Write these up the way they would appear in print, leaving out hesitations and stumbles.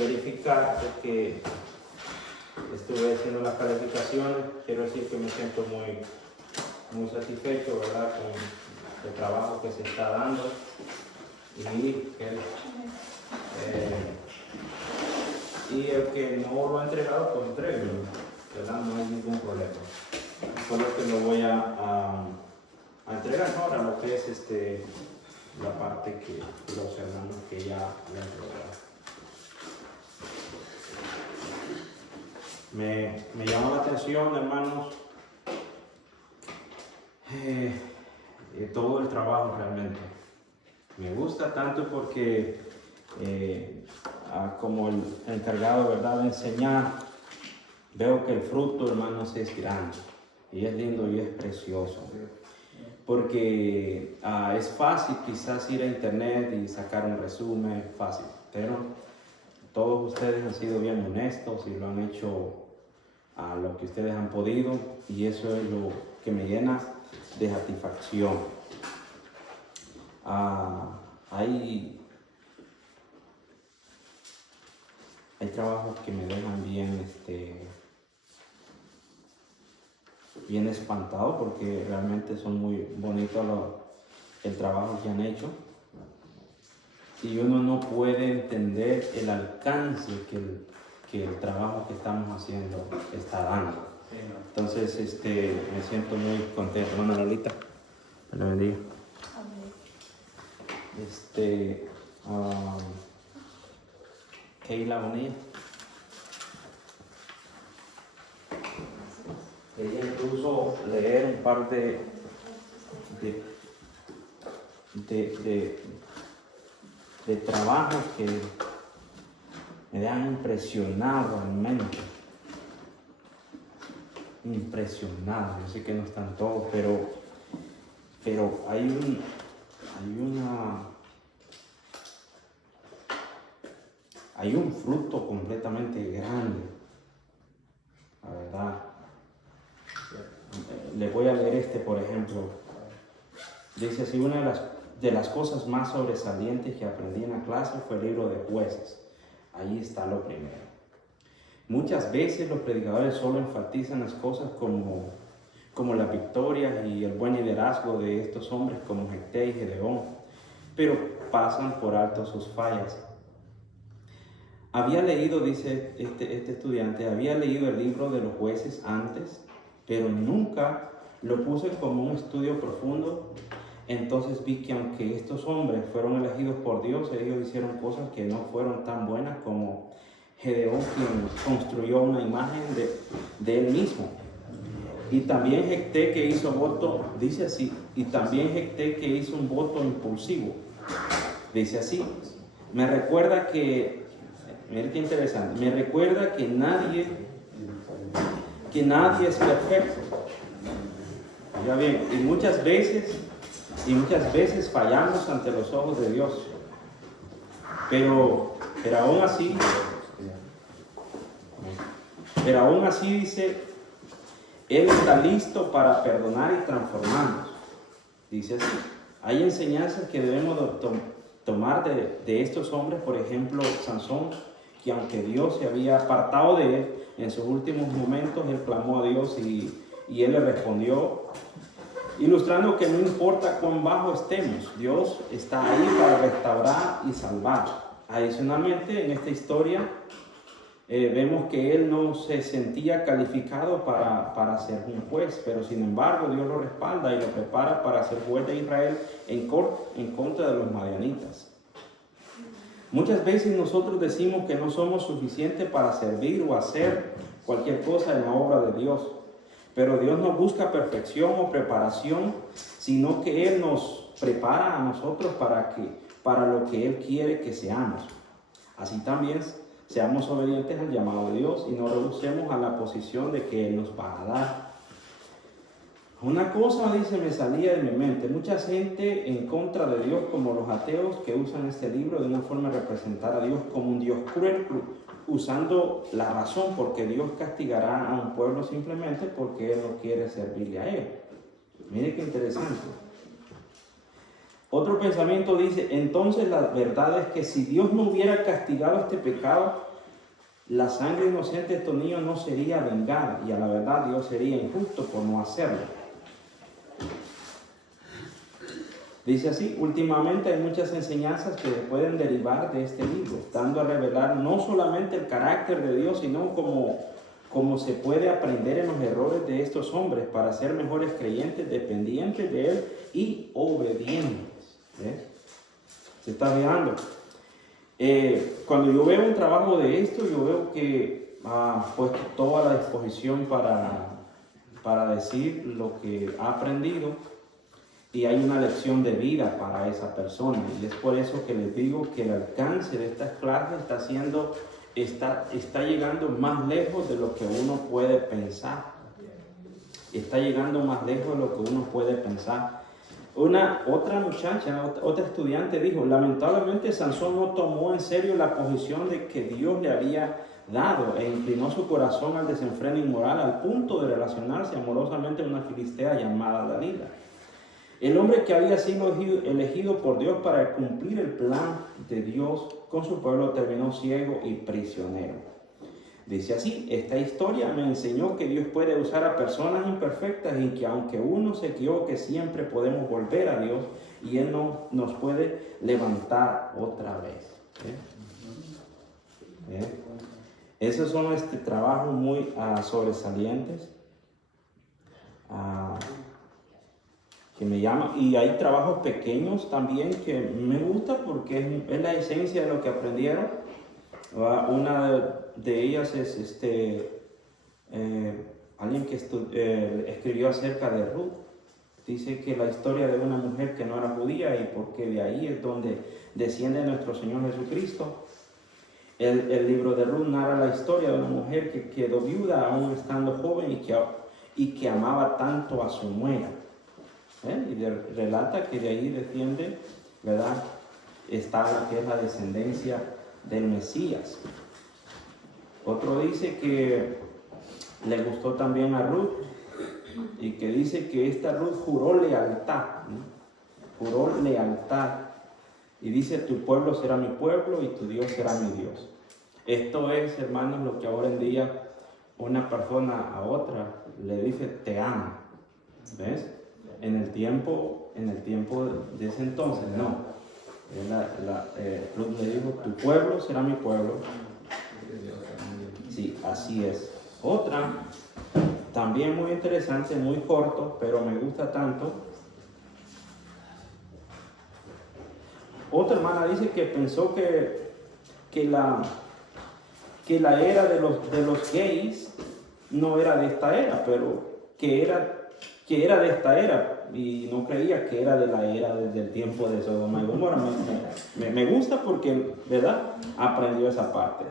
verificar que estuve haciendo las calificaciones. Quiero decir que me siento muy satisfecho, ¿verdad?, con el trabajo que se está dando y el que no lo ha entregado, pues entréguelo, ¿verdad? No hay ningún problema. Solo que lo voy a entregar ahora, lo que es la parte que los hermanos que ya le entregaron. Me llama la atención, hermanos, todo el trabajo realmente. Me gusta tanto porque como el encargado, ¿verdad?, de enseñar, veo que el fruto, hermanos, es grande y es lindo y es precioso. Porque es fácil quizás ir a internet y sacar un resumen, fácil, pero todos ustedes han sido bien honestos y lo han hecho a lo que ustedes han podido, y eso es lo que me llena de satisfacción. Hay trabajos que me dejan bien espantado, porque realmente son muy bonitos el trabajo que han hecho, y uno no puede entender el alcance que el trabajo que estamos haciendo está dando. Entonces me siento muy contento. Hermana Lolita, me la bendiga. Keila Bonilla, quería incluso leer un par de trabajos que me han impresionado realmente. Impresionado. Yo sé que no están todos, pero hay un fruto completamente grande, la verdad. Les voy a leer por ejemplo. Dice así: una de las cosas más sobresalientes que aprendí en la clase fue el libro de Jueces. Ahí está lo primero. Muchas veces los predicadores solo enfatizan las cosas como las victorias y el buen liderazgo de estos hombres como Jefté y Gedeón, pero pasan por alto sus fallas. Había leído, dice este estudiante, había leído el libro de los Jueces antes, pero nunca lo puse como un estudio profundo. Entonces vi que aunque estos hombres fueron elegidos por Dios, ellos hicieron cosas que no fueron tan buenas como Gedeón, quien construyó una imagen de él mismo. Y también Jefté, que hizo voto, dice así, y también Jefté, que hizo un voto impulsivo. Dice así: me recuerda que, mire qué interesante, me recuerda que nadie es perfecto. Ya bien, y muchas veces fallamos ante los ojos de Dios. Pero aún así dice, Él está listo para perdonar y transformarnos. Dice así: hay enseñanzas que debemos tomar de estos hombres. Por ejemplo, Sansón, que aunque Dios se había apartado de él, en sus últimos momentos él clamó a Dios y Él le respondió, ilustrando que no importa cuán bajo estemos, Dios está ahí para restaurar y salvar. Adicionalmente, en esta historia vemos que él no se sentía calificado para ser un juez, pero sin embargo Dios lo respalda y lo prepara para ser juez de Israel en contra de los madianitas. Muchas veces nosotros decimos que no somos suficientes para servir o hacer cualquier cosa en la obra de Dios. Pero Dios no busca perfección o preparación, sino que Él nos prepara a nosotros para lo que Él quiere que seamos. Así también seamos obedientes al llamado de Dios y no rehusemos a la posición de que Él nos va a dar. Una cosa, dice, me salía de mi mente. Mucha gente en contra de Dios, como los ateos, que usan este libro de una forma de representar a Dios como un Dios cruel, usando la razón, porque Dios castigará a un pueblo simplemente porque Él no quiere servirle a Él. Mire qué interesante. Otro pensamiento dice: entonces la verdad es que si Dios no hubiera castigado este pecado, la sangre inocente de estos niños no sería vengada y a la verdad Dios sería injusto por no hacerlo. Dice así, últimamente hay muchas enseñanzas que pueden derivar de este libro, dando a revelar no solamente el carácter de Dios, sino cómo se puede aprender en los errores de estos hombres para ser mejores creyentes, dependientes de Él y obedientes. ¿Ves? Se está fijando. Cuando yo veo un trabajo de esto, yo veo que ha puesto toda la disposición para decir lo que ha aprendido. Y hay una lección de vida para esa persona. Y es por eso que les digo que el alcance de estas clases está llegando más lejos de lo que uno puede pensar. Está llegando más lejos de lo que uno puede pensar. Otra muchacha, otra estudiante dijo, lamentablemente Sansón no tomó en serio la posición de que Dios le había dado e inclinó su corazón al desenfreno inmoral al punto de relacionarse amorosamente con una filistea llamada Dalila. El hombre que había sido elegido por Dios para cumplir el plan de Dios con su pueblo terminó ciego y prisionero. Dice así, esta historia me enseñó que Dios puede usar a personas imperfectas y que aunque uno se equivoque siempre podemos volver a Dios y Él nos puede levantar otra vez. Esos son trabajos muy sobresalientes. Que me llama, y hay trabajos pequeños también que me gusta porque es la esencia de lo que aprendieron. Una de ellas es alguien que escribió acerca de Ruth. Dice que la historia de una mujer que no era judía y porque de ahí es donde desciende nuestro Señor Jesucristo. El libro de Ruth narra la historia de una mujer que quedó viuda aún estando joven y que amaba tanto a su nuera. Y relata que de ahí desciende, ¿verdad? Está lo que es la descendencia del Mesías. Otro dice que le gustó también a Ruth y que dice que esta Ruth juró lealtad, ¿no? Juró lealtad y dice, tu pueblo será mi pueblo y tu Dios será mi Dios. Esto es, hermanos, lo que ahora en día una persona a otra le dice, te amo. ¿Ves? En el tiempo de ese entonces, no. Ruth le dijo, tu pueblo será mi pueblo. Sí, así es. Otra, también muy interesante, muy corto, pero me gusta tanto. Otra hermana dice que pensó que la era de los gays no era de esta era, pero que era de esta era y no creía que era de la era desde el tiempo de Sodoma y Gomorra. Me gusta porque, ¿verdad? Aprendió esa parte.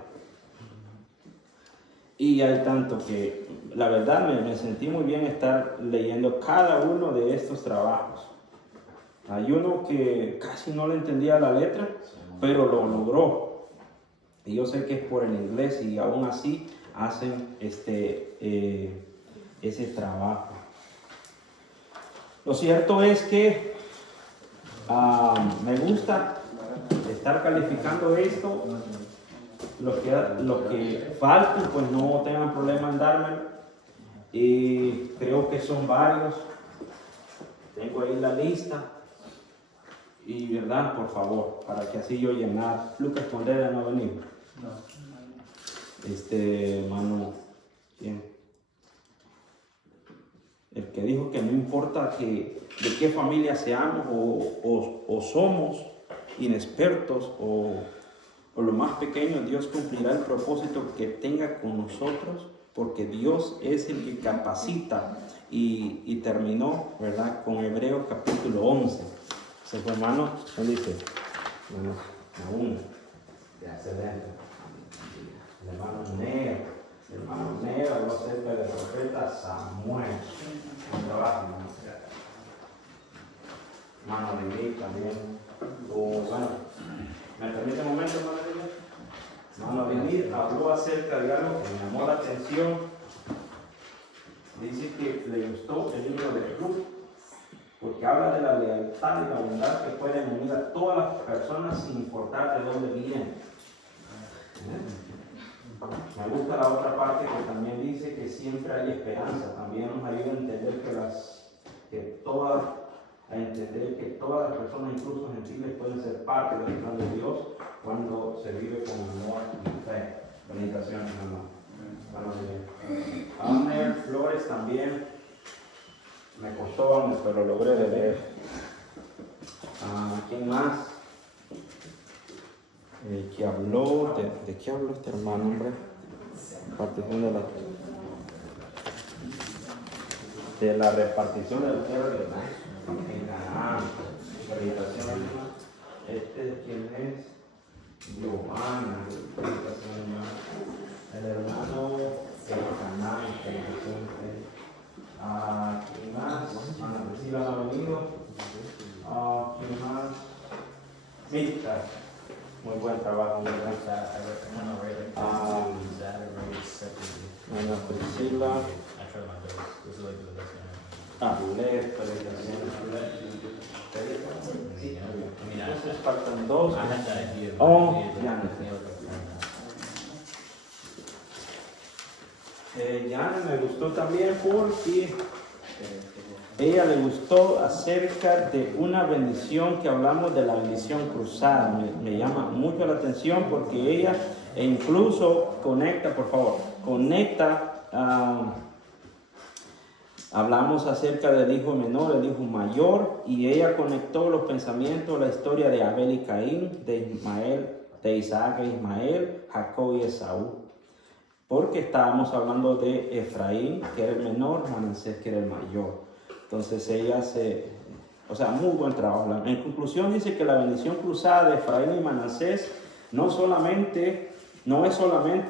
Y hay tanto que, la verdad, me sentí muy bien estar leyendo cada uno de estos trabajos. Hay uno que casi no le entendía la letra, pero lo logró. Y yo sé que es por el inglés y aún así hacen ese trabajo. Lo cierto es que me gusta estar calificando esto. Lo que falte, pues no tengan problema en dármelo. Y creo que son varios. Tengo ahí la lista. Y verdad, por favor, para que así yo llenar. Lucas Condera no ha venido. No. Hermano, ¿quién? El que dijo que no importa de qué familia seamos o somos inexpertos o lo más pequeño, Dios cumplirá el propósito que tenga con nosotros, porque Dios es el que capacita. Y terminó, ¿verdad?, con Hebreos capítulo 11. Se fue, hermano, ¿qué dice? Hermano, excelente. El hermano Neo habló acerca del profeta Samuel. Un trabajo, hermano David también. Bueno, ¿me permite un momento, hermano David? Hermano David habló acerca de algo que me llamó la atención. Dice que le gustó el libro de Ruth, porque habla de la lealtad y la bondad que pueden unir a todas las personas sin importar de dónde vienen. Me gusta la otra parte que también dice que siempre hay esperanza. También nos ayuda a entender a entender que todas las personas, incluso gentiles, pueden ser parte del plan de Dios cuando se vive con amor y fe. Felicitaciones, hermano. Amner Flores también me costó, pero logré de leer. ¿Quién más? Que habló, ¿de qué habló este hermano, hombre? Partición de la repartición del tierra de Canaán. Felicitaciones. ¿Quién es? Giovanna. Felicitaciones. El hermano de Canaán. Felicitaciones. ¿Quién más? Ana Priscila no ha venido. ¿Quién más? Mirta. Muy buen trabajo, muy buen trabajo. Ana Priscila. Entonces faltan dos. Yana me gustó también porque ella le gustó acerca de una bendición que hablamos de la bendición cruzada. Me llama mucho la atención porque ella incluso conecta, por favor, hablamos acerca del hijo menor, el hijo mayor, y ella conectó los pensamientos, la historia de Abel y Caín, de Isaac e Ismael, Jacob y Esaú. Porque estábamos hablando de Efraín, que era el menor, Manasés, que era el mayor. Entonces ella muy buen trabajo. En conclusión dice que la bendición cruzada de Efraín y Manasés no es solamente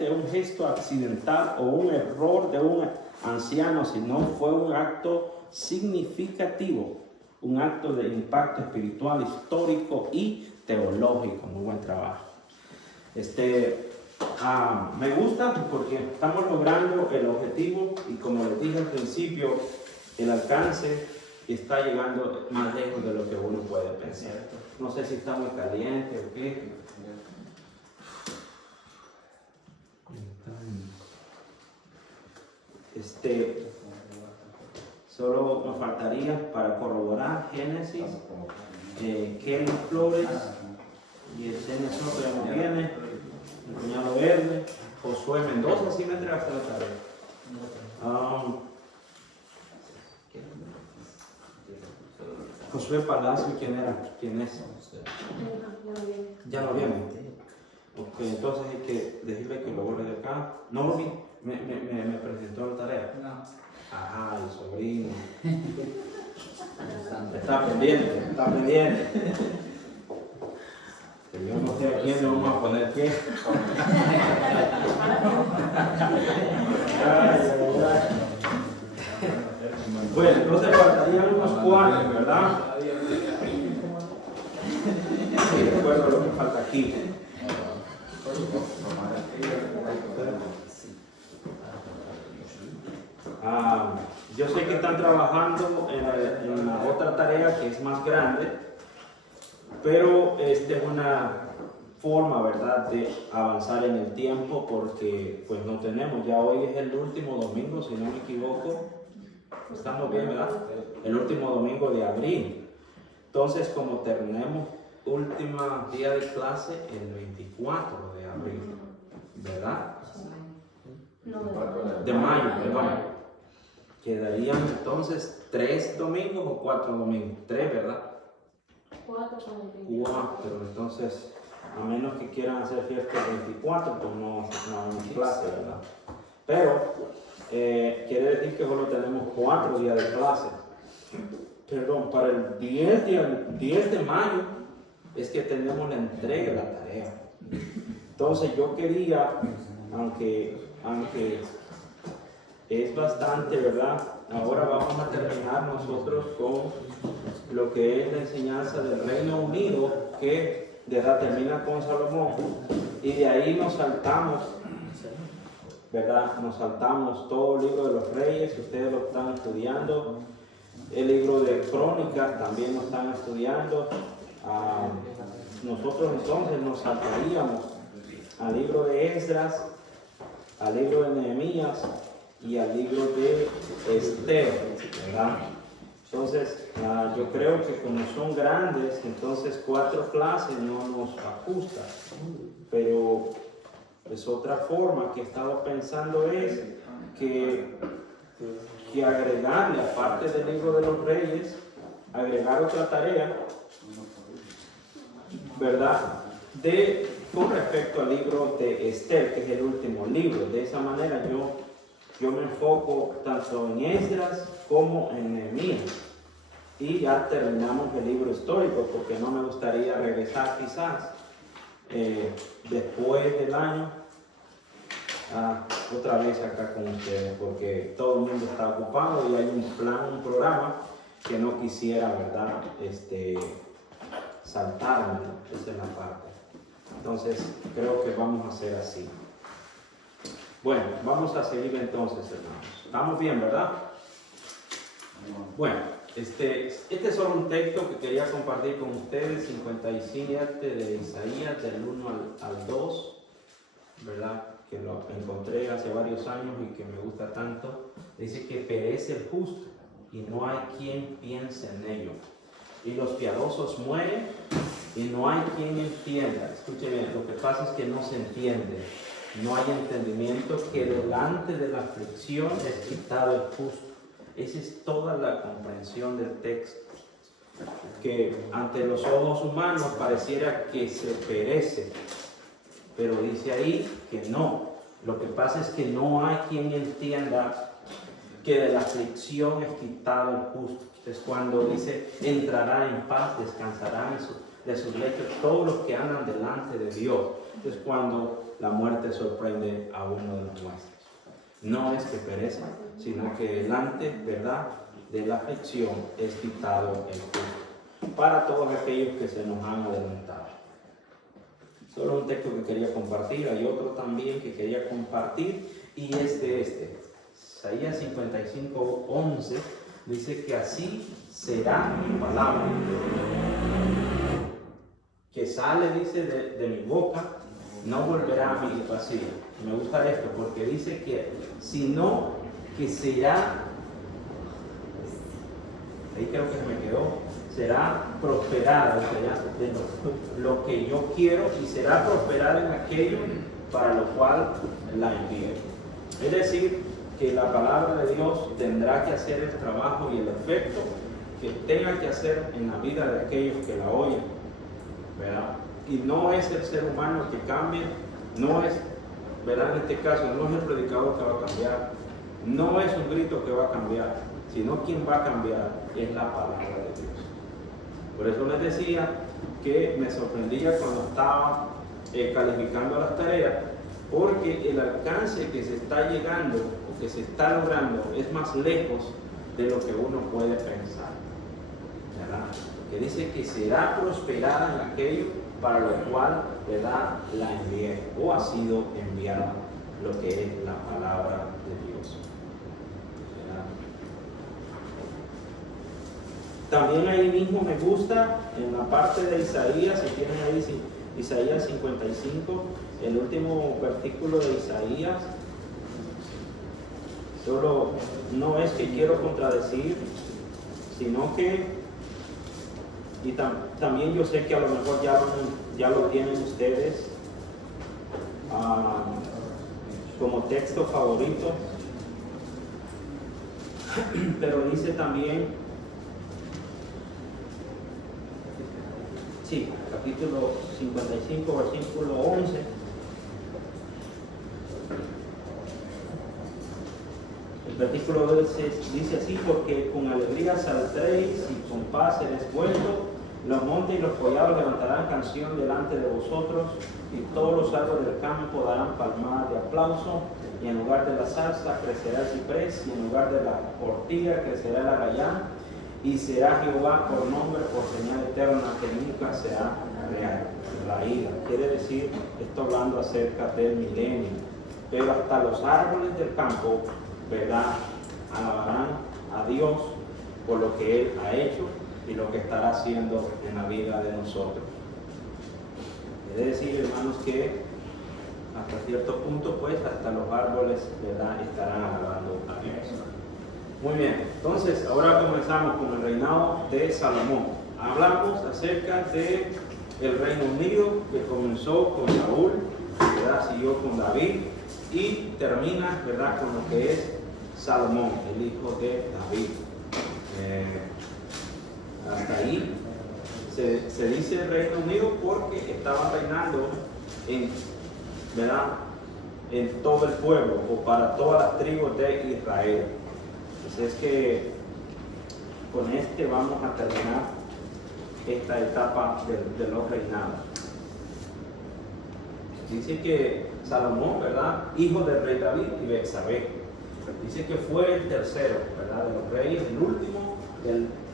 un gesto accidental o un error de un anciano, sino fue un acto significativo, un acto de impacto espiritual, histórico y teológico. Muy buen trabajo. Me gusta porque estamos logrando el objetivo y, como les dije al principio, el alcance está llegando más lejos de lo que uno puede pensar. No sé si está muy caliente o qué. Solo nos faltaría para corroborar Génesis, Kelly Flores y el Nosotros ya no viene, el cuñado verde, Josué Mendoza, sí me entregaste la tarea. Josué Palacio, ¿quién era? ¿Quién es? Ya no viene. Ok, entonces hay que decirle que lo borre de acá. No, me presentó la tarea. No. Ajá, el sobrino. Está pendiente. Que yo no sé a quién le vamos a poner qué. Bueno, entonces faltarían unos cuantos, ¿verdad? Sí, recuerdo lo que falta aquí. Yo sé que están trabajando en la otra tarea que es más grande, pero esta es una forma, ¿verdad?, de avanzar en el tiempo, porque pues no tenemos, ya hoy es el último domingo, si no me equivoco, estamos bien, ¿verdad? El último domingo de abril. Entonces, como terminemos último día de clase el 24 de abril, ¿verdad? De mayo, perdón. Quedarían entonces 3 domingos o 4 domingos. 3, ¿verdad? 4. Entonces, a menos que quieran hacer fiesta el 24, pues no hay clase, ¿verdad? Pero quiere decir que solo tenemos 4 días de clase. Perdón, para el 10 de mayo es que tenemos la entrega de la tarea. Entonces yo quería, aunque es bastante, ¿verdad? Ahora vamos a terminar nosotros con lo que es la enseñanza del Reino Unido, que de edad termina con Salomón, y de ahí nos saltamos, ¿verdad? Nos saltamos todo el libro de los reyes, ustedes lo están estudiando, el libro de Crónicas también lo están estudiando. Nosotros entonces nos saltaríamos al libro de Esdras, al libro de Nehemías y al libro de Esther, ¿verdad? Entonces, yo creo que como son grandes, entonces 4 clases no nos ajusta. Pero pues otra forma que he estado pensando es que agregarle, aparte del libro de los reyes, agregar otra tarea, ¿verdad? Con respecto al libro de Esther, que es el último libro. De esa manera yo me enfoco tanto en Esdras como en Nehemías. Y ya terminamos el libro histórico, porque no me gustaría regresar quizás después del año otra vez acá con ustedes, porque todo el mundo está ocupado y hay un plan, un programa que no quisiera, ¿verdad? Saltarme, esa es la parte. Entonces, creo que vamos a hacer así. Bueno, vamos a seguir entonces, hermanos. ¿Estamos bien, verdad? Bueno, este es solo un texto que quería compartir con ustedes, 57 de Isaías, del 1 al 2, ¿verdad? Que lo encontré hace varios años y que me gusta tanto. Dice que perece el justo y no hay quien piense en ello. Y los piadosos mueren y no hay quien entienda. Escuchen bien, lo que pasa es que no se entiende. No hay entendimiento, que delante de la aflicción es quitado el justo. Esa es toda la comprensión del texto. Que ante los ojos humanos pareciera que se perece. Pero dice ahí que no. Lo que pasa es que no hay quien entienda que de la aflicción es quitado el justo. Es cuando dice, entrará en paz, descansará de sus lechos todos los que andan delante de Dios. Es cuando la muerte sorprende a uno de los nuestros. No es que perezca, sino que delante, ¿verdad?, de la aflicción es quitado el justo. Para todos aquellos que se nos han adelantado. Solo un texto que quería compartir, hay otro también que quería compartir, y es de Isaías 55:11, dice que así será mi palabra, que sale, dice, de mi boca, no volverá a mí vacía. Me gusta esto porque dice que, sino que será, ahí creo que me quedó, será prosperada, o sea, de lo que yo quiero, y será prosperada en aquello para lo cual la envié. Es decir, que la palabra de Dios tendrá que hacer el trabajo y el efecto que tenga que hacer en la vida de aquellos que la oyen, ¿verdad? Y no es el ser humano que cambie, no es, ¿verdad? En este caso, no es el predicador que va a cambiar, no es un grito que va a cambiar, sino quien va a cambiar es la palabra de Dios. Por eso les decía que me sorprendía cuando estaba calificando las tareas, porque el alcance que se está llegando o que se está logrando es más lejos de lo que uno puede pensar, ¿verdad? Que dice que será prosperada en aquello para lo cual, ¿verdad?, la envié, o ha sido enviada, lo que es la palabra de Dios, ¿verdad? También ahí mismo me gusta, en la parte de Isaías, si tienen ahí Isaías 55, el último versículo de Isaías. Solo no es que quiero contradecir, sino que, y también yo sé que a lo mejor ya lo tienen ustedes como texto favorito, pero dice también, sí, capítulo 55, versículo 11. El versículo 12 dice así: porque con alegría saldréis y con paz seréis vueltos, los montes y los collados levantarán canción delante de vosotros, y todos los árboles del campo darán palmadas de aplauso, y en lugar de la zarza crecerá el ciprés, y en lugar de la ortiga crecerá el arrayán, y será Jehová por nombre, por señal eterna, que nunca será raída. Quiere decir, esto hablando acerca del milenio, pero hasta los árboles del campo, ¿verdad?, alabarán a Dios por lo que Él ha hecho y lo que estará haciendo en la vida de nosotros. Es decir, hermanos, que hasta cierto punto, pues hasta los árboles, ¿verdad?, estarán alabando a Dios. Muy bien, entonces ahora comenzamos con el reinado de Salomón. Hablamos acerca de el Reino Unido, que comenzó con Saúl, ¿verdad?, siguió con David y termina, ¿verdad?, con lo que es Salomón, el hijo de David. Hasta ahí se dice el Reino Unido porque estaba reinando ¿verdad?, en todo el pueblo o para todas las tribus de Israel. Entonces es que con vamos a terminar esta etapa de los reinados. Dice que Salomón, ¿verdad?, hijo del rey David y Betsabé, dice que fue el tercero, ¿verdad?, de los reyes, el último,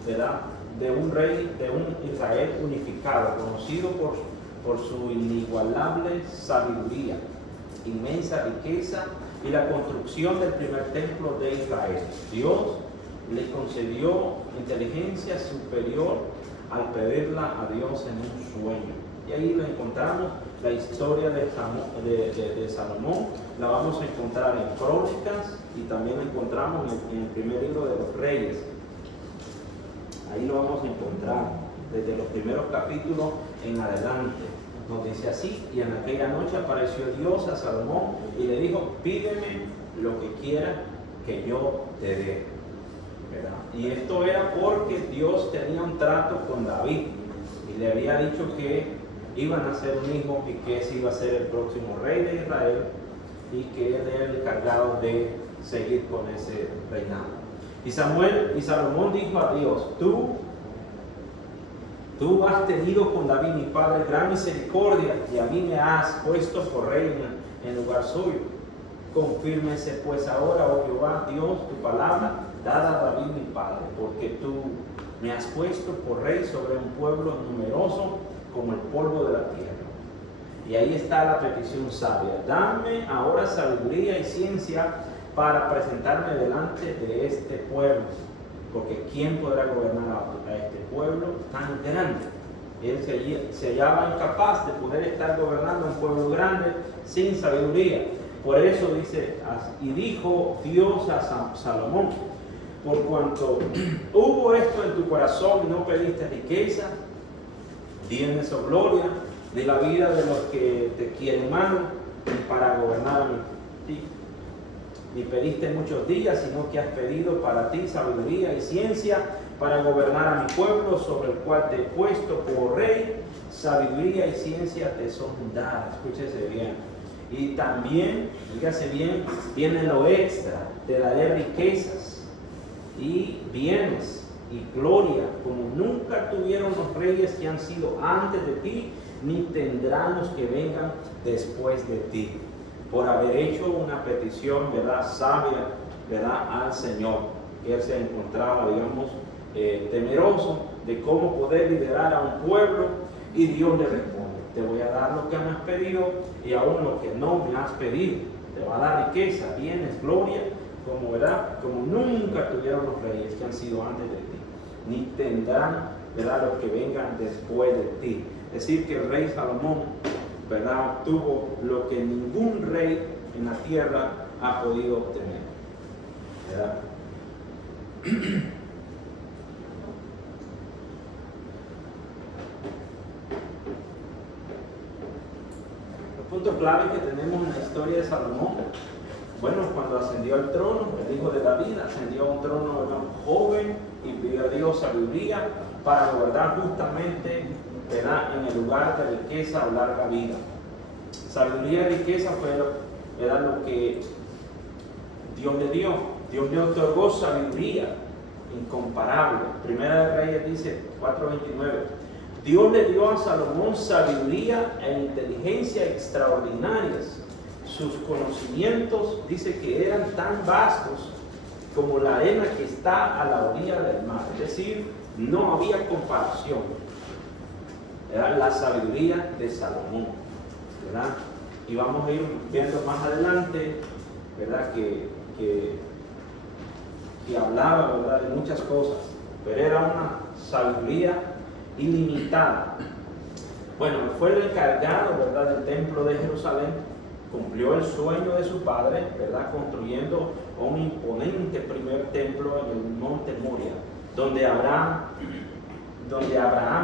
¿verdad?, de un rey, de un Israel unificado, conocido por su inigualable sabiduría, inmensa riqueza y la construcción del primer templo de Israel. Dios le concedió inteligencia superior al pedirla a Dios en un sueño. Y ahí lo encontramos, la historia de Salomón, la vamos a encontrar en Crónicas y también la encontramos en el primer libro de los Reyes. Ahí lo vamos a encontrar desde los primeros capítulos en adelante. Nos dice así: y en aquella noche apareció Dios a Salomón y le dijo: pídeme lo que quiera que yo te dé. ¿Verdad? Y esto era porque Dios tenía un trato con David y le había dicho que iban a ser un hijo y que ese iba a ser el próximo rey de Israel y que él era el encargado de seguir con ese reinado. Y Salomón dijo a Dios: Tú has tenido con David mi padre gran misericordia y a mí me has puesto por rey en lugar suyo. Confírmese pues ahora, oh Jehová Dios, tu palabra dada a David mi padre, porque tú me has puesto por rey sobre un pueblo numeroso como el polvo de la tierra. Y ahí está la petición sabia: dame ahora sabiduría y ciencia para presentarme delante de este pueblo, porque ¿quién podrá gobernar a este pueblo tan grande? Él se hallaba incapaz de poder estar gobernando un pueblo grande sin sabiduría. Por eso dice: y dijo Dios a Salomón: por cuanto hubo esto en tu corazón y no pediste riqueza, bienes o gloria, de la vida de los que te quieren mal, para gobernar a ti, ni pediste muchos días, sino que has pedido para ti sabiduría y ciencia para gobernar a mi pueblo, sobre el cual te he puesto por rey. Sabiduría y ciencia te son dadas. Escúchese bien. Y también, fíjese bien, viene lo extra: te daré riquezas y bienes y gloria, como nunca tuvieron los reyes que han sido antes de ti, ni tendrán los que vengan después de ti, por haber hecho una petición, ¿verdad?, sabia, ¿verdad?, al Señor. Que él se encontraba, digamos, temeroso de cómo poder liderar a un pueblo, y Dios le responde: te voy a dar lo que me has pedido y aún lo que no me has pedido. Te va a dar riqueza, bienes, gloria, como, ¿verdad?, como nunca tuvieron los reyes que han sido antes de ti, ni tendrán, ¿verdad?, los que vengan después de ti. Es decir, que el rey Salomón, ¿verdad?, obtuvo lo que ningún rey en la tierra ha podido obtener, ¿verdad? Los puntos claves que tenemos en la historia de Salomón: bueno, cuando ascendió al trono, el hijo de David ascendió a un trono, ¿verdad?, joven, y pidió a Dios sabiduría para gobernar justamente, ¿verdad?, en el lugar de riqueza o larga vida. Sabiduría y riqueza era lo que Dios le dio. Dios le otorgó sabiduría incomparable. Primera de Reyes dice 4:29. Dios le dio a Salomón sabiduría e inteligencia extraordinarias. Sus conocimientos, dice, que eran tan vastos como la arena que está a la orilla del mar. Es decir, no había comparación. Era la sabiduría de Salomón, ¿verdad? Y vamos a ir viendo más adelante, ¿verdad?, que hablaba, ¿verdad?, de muchas cosas, pero era una sabiduría ilimitada. Bueno, fue el encargado, ¿verdad?, del templo de Jerusalén, cumplió el sueño de su padre, ¿verdad? Construyendo un imponente primer templo en el monte Moria, donde Abraham,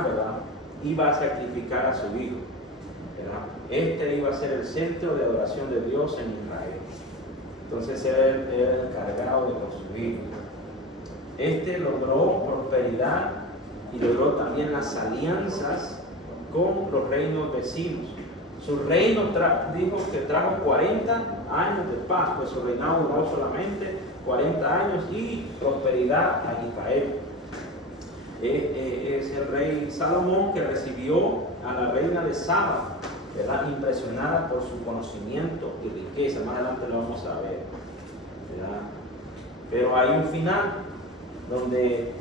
¿verdad?, iba a sacrificar a su hijo, ¿verdad? Este iba a ser el centro de adoración de Dios en Israel. Entonces era el encargado de construir. Este logró prosperidad y logró también las alianzas con los reinos vecinos. Su reino dijo que trajo 40 años de paz, pues su reinado duró solamente 40 años y prosperidad a Israel. Es el rey Salomón que recibió a la reina de Saba, ¿verdad?, impresionada por su conocimiento y riqueza. Más adelante lo vamos a ver, ¿verdad? Pero hay un final donde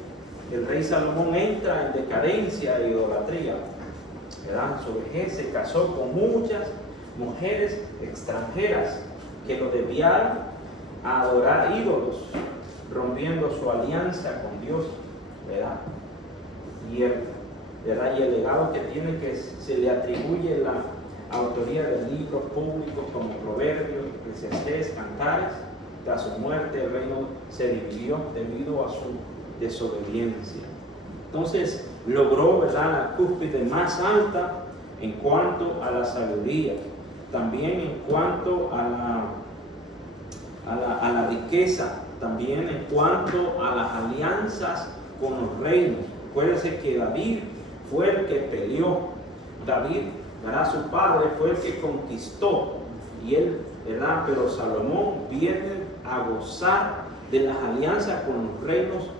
el rey Salomón entra en decadencia e idolatría, ¿verdad? Su vejez se casó con muchas mujeres extranjeras que lo desviaron a adorar ídolos, rompiendo su alianza con Dios, ¿verdad? Y el legado que tiene, que se le atribuye la autoría de libros públicos como Proverbios, Eclesiastés, Cantares. Tras su muerte el reino se dividió debido a su desobediencia. Entonces logró, ¿verdad?, la cúspide más alta en cuanto a la sabiduría, también en cuanto a la riqueza, también en cuanto a las alianzas con los reinos. Acuérdense que David fue el que peleó. David, ¿verdad?, su padre, fue el que conquistó, y él, ¿verdad?, pero Salomón viene a gozar de las alianzas con los reinos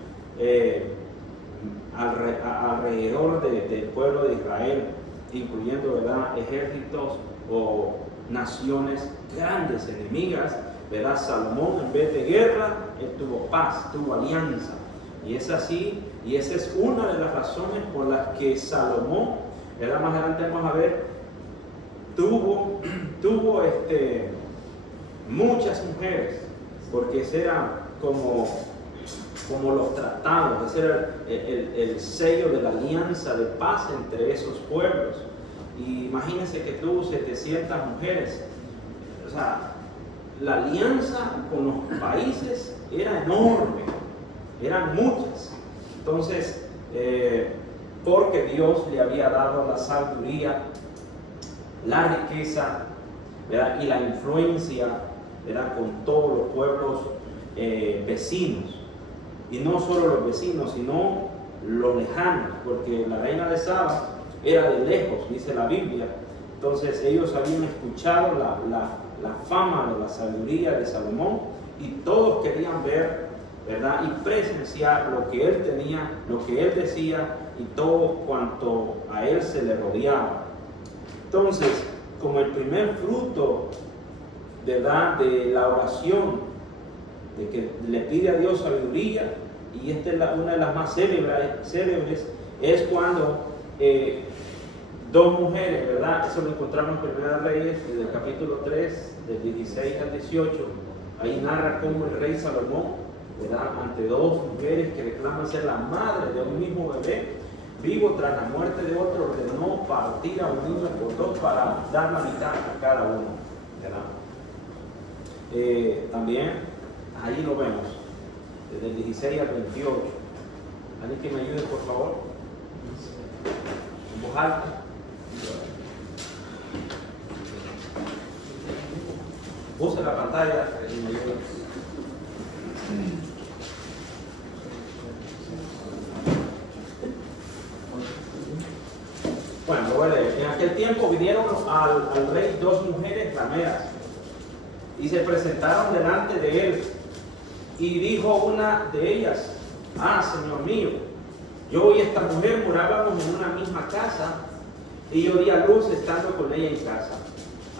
alrededor del pueblo de Israel, incluyendo, ¿verdad?, ejércitos o naciones grandes, enemigas, ¿verdad? Salomón, en vez de guerra, él tuvo paz, tuvo alianza. Y es así, y esa es una de las razones por las que Salomón, ¿verdad?, más adelante vamos a ver, tuvo muchas mujeres, porque ese era como los tratados, ese era el sello de la alianza de paz entre esos pueblos. Y imagínense que tuvo 700 mujeres. O sea, la alianza con los países era enorme, eran muchas. Entonces, porque Dios le había dado la sabiduría, la riqueza, ¿verdad?, y la influencia, ¿verdad?, con todos los pueblos vecinos. Y no solo los vecinos, sino los lejanos, porque la reina de Saba era de lejos, dice la Biblia. Entonces ellos habían escuchado la fama de la sabiduría de Salomón, y todos querían ver, ¿verdad?, y presenciar lo que él tenía, lo que él decía y todo cuanto a él se le rodeaba. Entonces, como el primer fruto, ¿verdad?, de la oración, de que le pide a Dios sabiduría, y esta es una de las más célebres, es cuando dos mujeres, ¿verdad?, eso lo encontramos en Primera Reyes, desde el capítulo 3, del 16 al 18, ahí narra cómo el rey Salomón, ¿verdad?, ante dos mujeres que reclaman ser la madre de un mismo bebé vivo tras la muerte de otro, ordenó partir a un niño por dos para dar la mitad a cada uno, ¿verdad? También ahí lo vemos, desde el 16 al 28. ¿Alguien que me ayude, por favor? En voz alta. Use la pantalla y me ayude. Bueno, lo voy a leer. En aquel tiempo vinieron al rey dos mujeres rameras y se presentaron delante de él. Y dijo una de ellas: ah, Señor mío, yo y esta mujer morábamos en una misma casa, y yo di a luz estando con ella en casa.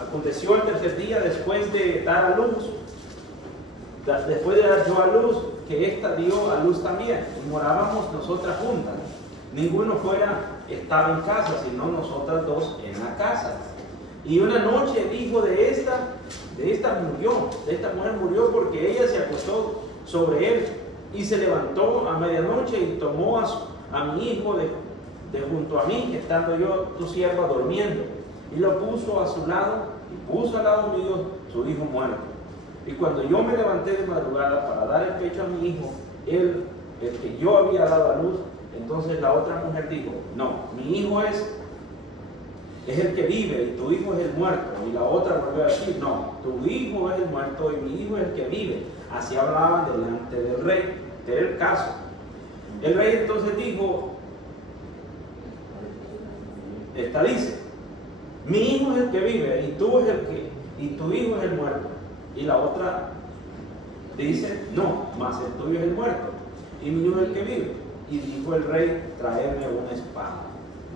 Aconteció el tercer día después de dar a luz, después de dar yo a luz, que ésta dio a luz también, y morábamos nosotras juntas. Ninguno estaba en casa, sino nosotras dos en la casa. Y una noche el hijo de esta mujer murió, porque ella se acostó sobre él, y se levantó a medianoche y tomó a mi hijo de junto a mí, estando yo, tu sierva, durmiendo. y lo puso a su lado, y puso al lado mío su hijo muerto. Y cuando yo me levanté de madrugada para dar el pecho a mi hijo, el que yo había dado a luz, entonces la otra mujer dijo, no, mi hijo es el que vive y tu hijo es el muerto. Y la otra volvió a decir, no, tu hijo es el muerto y mi hijo es el que vive. Así hablaban delante del rey. Este era el caso. El rey entonces dijo, esta dice, mi hijo es el que vive y tu hijo es el muerto. Y la otra dice, no, mas el tuyo es el muerto y mi hijo es el que vive. Y dijo el rey, traerme una espada.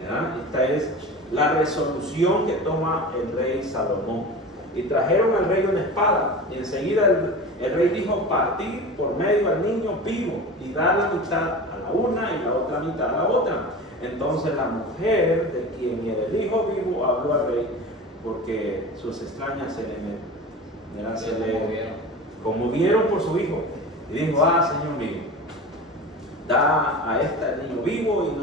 ¿Verdad? Esta es la resolución que toma el rey Salomón. Y trajeron al rey una espada. Y enseguida el rey dijo, partir por medio al niño vivo y dar la mitad a la una y la otra mitad a la otra. Entonces la mujer de quien era el hijo vivo habló al rey, porque sus extrañas se le conmovieron por su hijo. Y dijo, señor mío, da a este el niño vivo y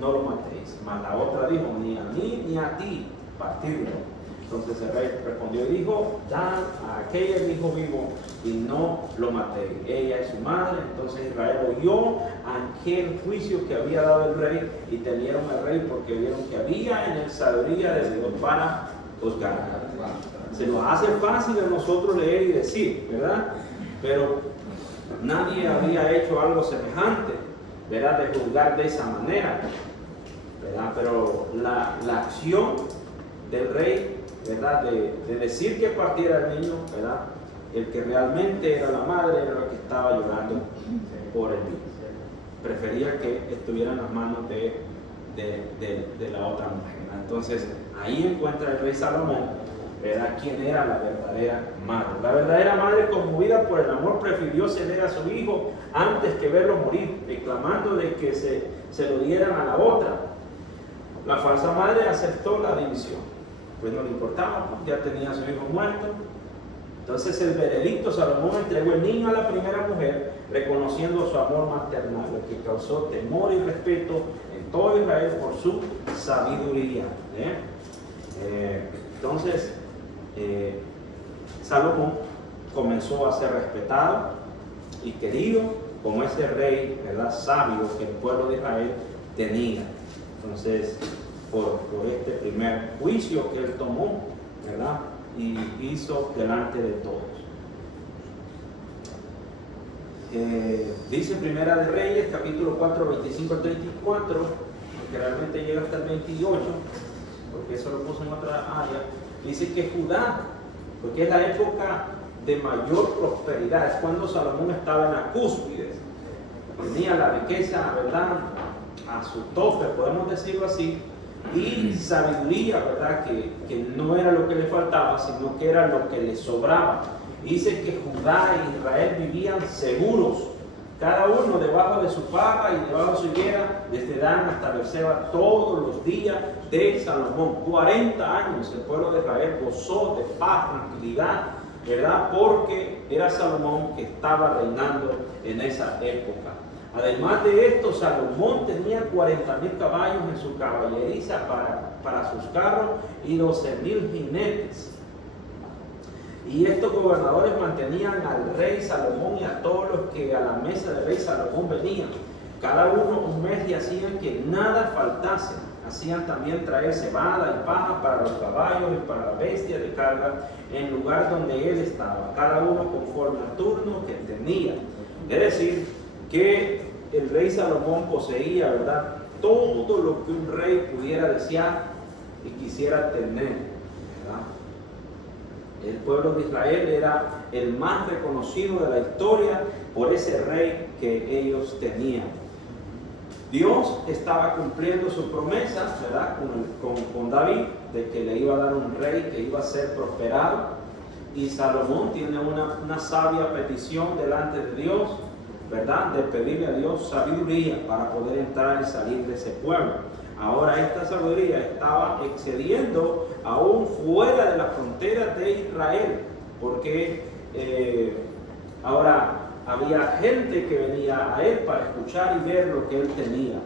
no lo matéis. Mas la otra dijo, ni a mí ni a ti partirlo. Entonces el rey respondió y dijo, da a aquella el hijo vivo y no lo matéis. Ella es su madre. Entonces Israel oyó aquel juicio que había dado el rey y temieron al rey porque vieron que había en él sabiduría de Dios para juzgar. Se nos hace fácil a nosotros leer y decir, ¿verdad? Pero nadie había hecho algo semejante, ¿verdad? De juzgar de esa manera, ¿verdad? Pero la acción del rey, ¿verdad? De decir que partiera el niño, ¿verdad? El que realmente era la madre era la que estaba llorando por el niño. Prefería que estuviera en las manos de la otra mujer, ¿verdad? Entonces ahí encuentra el rey Salomón, ¿verdad? ¿Quién era la verdadera madre? La verdadera madre, conmovida por el amor, prefirió ceder a su hijo antes que verlo morir, reclamando de que se lo dieran a la otra. La falsa madre aceptó la división, pues no le importaba, ya tenía a su hijo muerto. Entonces el veredicto, Salomón entregó el niño a la primera mujer, reconociendo su amor maternal, lo que causó temor y respeto en todo Israel por su sabiduría. Entonces, Salomón comenzó a ser respetado y querido como ese rey, ¿verdad?, sabio que el pueblo de Israel tenía. Entonces, por este primer juicio que él tomó, ¿verdad?, y hizo delante de todos. Dice Primera de Reyes, capítulo 4, 25 al 34, que realmente llega hasta el 28, porque eso lo puso en otra área. Dice que Judá, porque es la época de mayor prosperidad, es cuando Salomón estaba en la cúspide, tenía la riqueza, ¿verdad?, a su tope, podemos decirlo así, y sabiduría, ¿verdad?, que no era lo que le faltaba, sino que era lo que le sobraba. Dice que Judá e Israel vivían seguros, cada uno debajo de su paja y debajo de su higuera, desde Dan hasta Beerseba, todos los días de Salomón. 40 años el pueblo de Israel gozó de paz, tranquilidad, ¿verdad?, porque era Salomón que estaba reinando en esa época. Además de esto, Salomón tenía 40,000 caballos en su caballeriza para sus carros y 12,000 jinetes. Y estos gobernadores mantenían al rey Salomón y a todos los que a la mesa del rey Salomón venían, cada uno un mes, y hacían que nada faltase. Hacían también traer cebada y paja para los caballos y para la bestia de carga en lugar donde él estaba, cada uno conforme al turno que tenía. Es decir, que el rey Salomón poseía, ¿verdad?, todo lo que un rey pudiera desear y quisiera tener, ¿verdad? El pueblo de Israel era el más reconocido de la historia por ese rey que ellos tenían. Dios estaba cumpliendo su promesa, ¿verdad?, con David, de que le iba a dar un rey que iba a ser prosperado. Y Salomón tiene una sabia petición delante de Dios, ¿verdad?, de pedirle a Dios sabiduría para poder entrar y salir de ese pueblo. Ahora esta sabiduría estaba excediendo aún fuera de las fronteras de Israel, porque ahora había gente que venía a él para escuchar y ver lo que él tenía,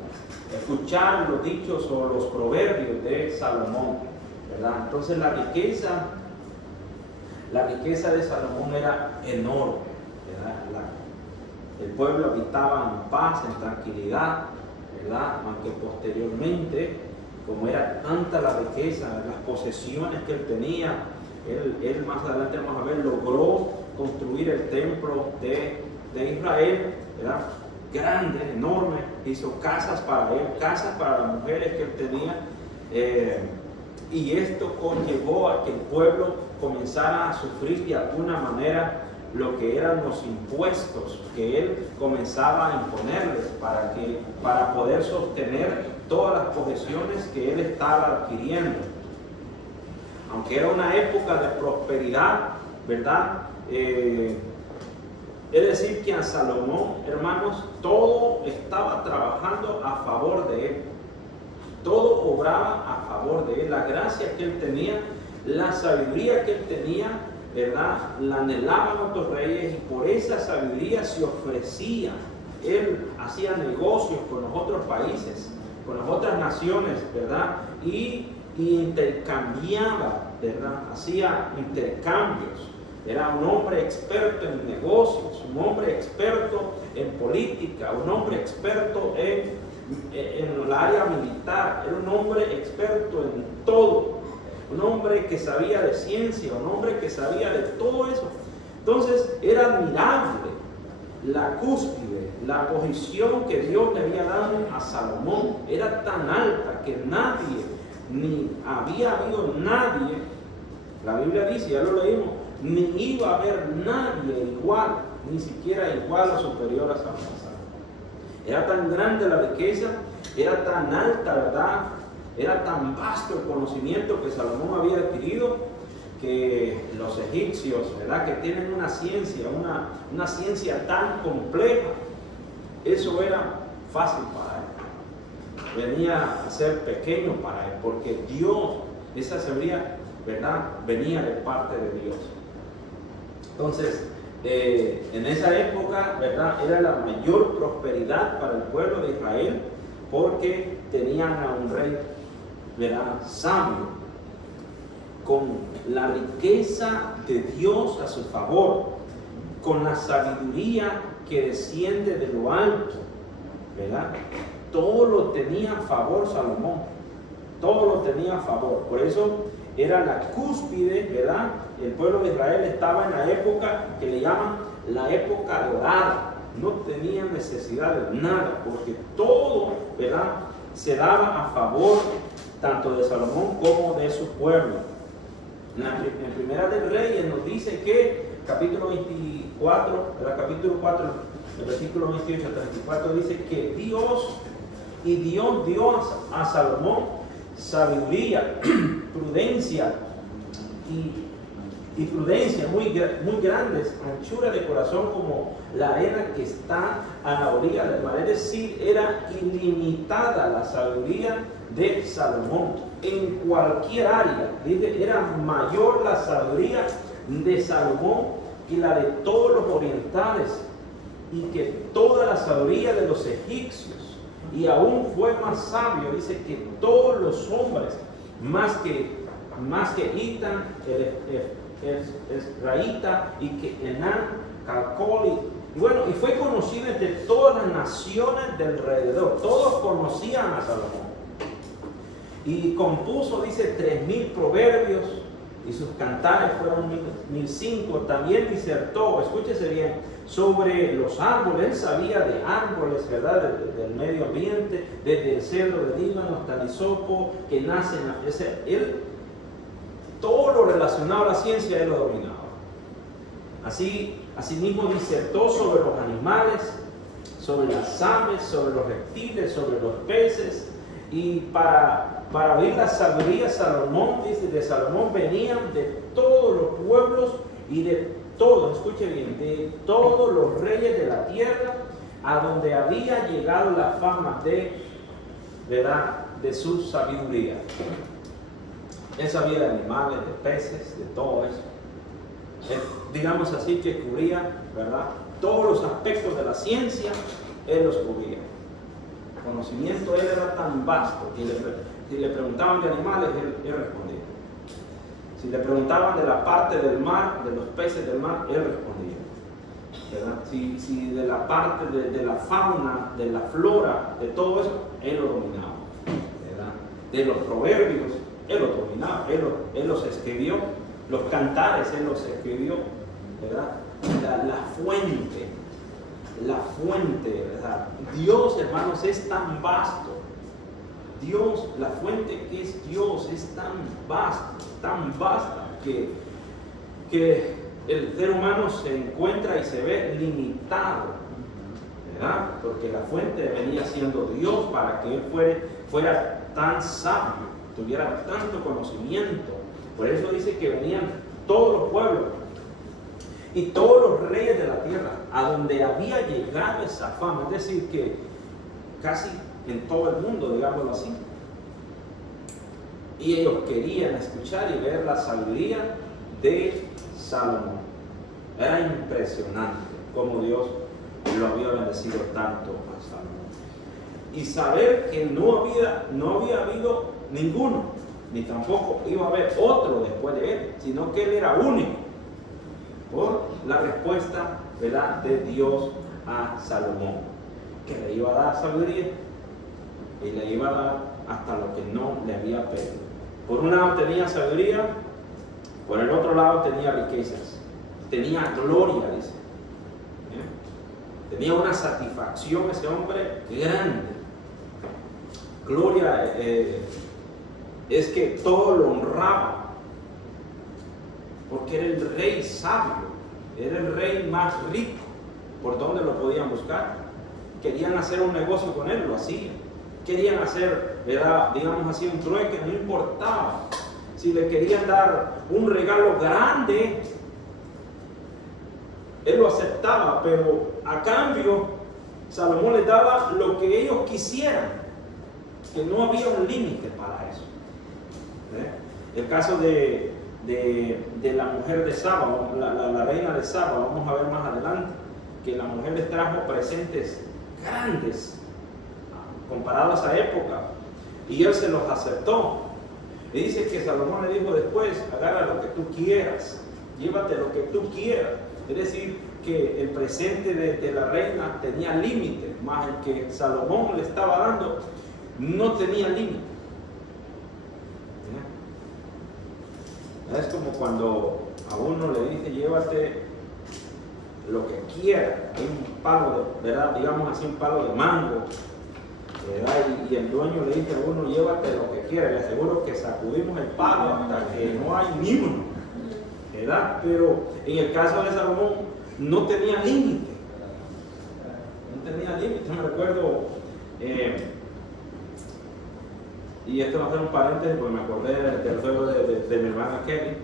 escuchar los dichos o los proverbios de Salomón, ¿verdad? Entonces la riqueza de Salomón era enorme, ¿verdad? El pueblo habitaba en paz, en tranquilidad, ¿verdad? Aunque posteriormente, como era tanta la riqueza, las posesiones que él tenía, él más adelante vamos a ver, logró construir el templo de Israel, ¿verdad? Grande, enorme, hizo casas para él, casas para las mujeres que él tenía, y esto conllevó a que el pueblo comenzara a sufrir de alguna manera lo que eran los impuestos que él comenzaba a imponerles para poder sostener todas las posesiones que él estaba adquiriendo. Aunque era una época de prosperidad, ¿verdad? Es decir, que a Salomón, hermanos, todo estaba trabajando a favor de él. Todo obraba a favor de él. La gracia que él tenía, la sabiduría que él tenía, ¿verdad? La anhelaban otros reyes, y por esa sabiduría se ofrecía. Él hacía negocios con los otros países, con las otras naciones, ¿verdad? Y intercambiaba, ¿verdad? Hacía intercambios. Era un hombre experto en negocios, un hombre experto en política, un hombre experto en el área militar, era un hombre experto en todo, un hombre que sabía de ciencia, un hombre que sabía de todo eso. Entonces era admirable la cúspide, la posición que Dios le había dado a Salomón. Era tan alta que nadie, ni había habido nadie, la Biblia dice, ya lo leímos, ni iba a haber nadie igual, ni siquiera igual o superior a Salomón. Era tan grande la riqueza, era tan alta, ¿verdad? Era tan vasto el conocimiento que Salomón había adquirido, que los egipcios, ¿verdad? Que tienen una ciencia tan compleja, eso era fácil para él. Venía a ser pequeño para él, porque Dios, esa sabiduría, ¿verdad? Venía de parte de Dios. Entonces, en esa época, ¿verdad? Era la mayor prosperidad para el pueblo de Israel, porque tenían a un rey, ¿verdad? Sabio, con la riqueza de Dios a su favor, con la sabiduría que desciende de lo alto, ¿verdad? Todo lo tenía a favor Salomón, todo lo tenía a favor. Por eso era la cúspide, ¿verdad? El pueblo de Israel estaba en la época que le llaman la época dorada. No tenía necesidad de nada, porque todo, ¿verdad?, se daba a favor tanto de Salomón como de su pueblo. En Primera de Reyes nos dice que, capítulo 24, capítulo 4, el versículo 28 al 34, dice que Dios dio a Salomón sabiduría, prudencia y prudencia muy grandes, anchura de corazón como la arena que está a la orilla del mar. Es decir, era ilimitada la sabiduría de Salomón en cualquier área. Dice, era mayor la sabiduría de Salomón que la de todos los orientales, y que toda la sabiduría de los egipcios. Y aún fue más sabio, dice, que todos los hombres, más que Itan, Esraíta, y que Enán, Calcol, y bueno, y fue conocido entre todas las naciones de alrededor. Todos conocían a Salomón. Y compuso, dice, 3,000 proverbios, y sus cantares fueron 1,005. También disertó, escúchese bien, sobre los árboles. Él sabía de árboles, ¿verdad?, del medio ambiente, desde el cedro de Líbano hasta el hisopo, que nace en la... Él, todo lo relacionado a la ciencia, él lo dominaba. Asimismo disertó sobre los animales, sobre las aves, sobre los reptiles, sobre los peces. Y para oír la sabiduría Salomón, dice, de Salomón venían de todos los pueblos y de todos, escuche bien, de todos los reyes de la tierra, a donde había llegado la fama de su sabiduría. Él sabía de animales, de peces, de todo eso. Digamos así, que cubría, ¿verdad?, todos los aspectos de la ciencia, él los cubría. El conocimiento de él era tan vasto, y si le preguntaban de animales, él respondía. Si le preguntaban de la parte del mar, de los peces del mar, él respondía. ¿Verdad? Si de la parte de la fauna, de la flora, de todo eso, él lo dominaba. ¿Verdad? De los proverbios, él los dominaba, él los escribió. Los cantares, él los escribió. ¿Verdad? La fuente, ¿verdad? Dios, hermanos, es tan vasto. Dios, la fuente que es Dios, es tan vasta que el ser humano se encuentra y se ve limitado, ¿verdad? Porque la fuente venía siendo Dios para que él fuera tan sabio, tuviera tanto conocimiento. Por eso dice que venían todos los pueblos y todos los reyes de la tierra, a donde había llegado esa fama, es decir, que casi en todo el mundo, digámoslo así. Y ellos querían escuchar y ver la sabiduría de Salomón. Era impresionante cómo Dios lo había bendecido tanto a Salomón. Y saber que no había habido ninguno, ni tampoco iba a haber otro después de él, sino que él era único, por la respuesta, ¿verdad?, de Dios a Salomón, que le iba a dar sabiduría y le iba a dar hasta lo que no le había pedido. Por un lado tenía sabiduría, por el otro lado tenía riquezas, tenía gloria, dice. Tenía una satisfacción ese hombre grande. Gloria es que todo lo honraba, porque era el rey sabio, era el rey más rico. ¿Por dónde lo podían buscar? Querían hacer un negocio con él, lo hacían. Querían hacer, digamos así, un trueque, no importaba. Si le querían dar un regalo grande, él lo aceptaba, pero a cambio Salomón les daba lo que ellos quisieran, que no había un límite para eso. El caso de la mujer de Saba, la reina de Saba, vamos a ver más adelante, que la mujer les trajo presentes grandes comparados a esa época, y él se los aceptó. Y dice que Salomón le dijo después: agarra lo que tú quieras, llévate lo que tú quieras. Es decir, que el presente de la reina tenía límite, más el que Salomón le estaba dando no tenía límite. Es como cuando a uno le dice: llévate lo que quieras. Hay un palo, ¿verdad?, digamos así, un palo de mango, ¿verdad? Y el dueño le dice a uno: llévate lo que quieras. Le aseguro que sacudimos el palo hasta que no hay ni uno, ¿verdad? Pero en el caso de Salomón no tenía límite. No tenía límite. Me recuerdo, y esto va a ser un paréntesis porque me acordé del juego de mi hermana Kelly.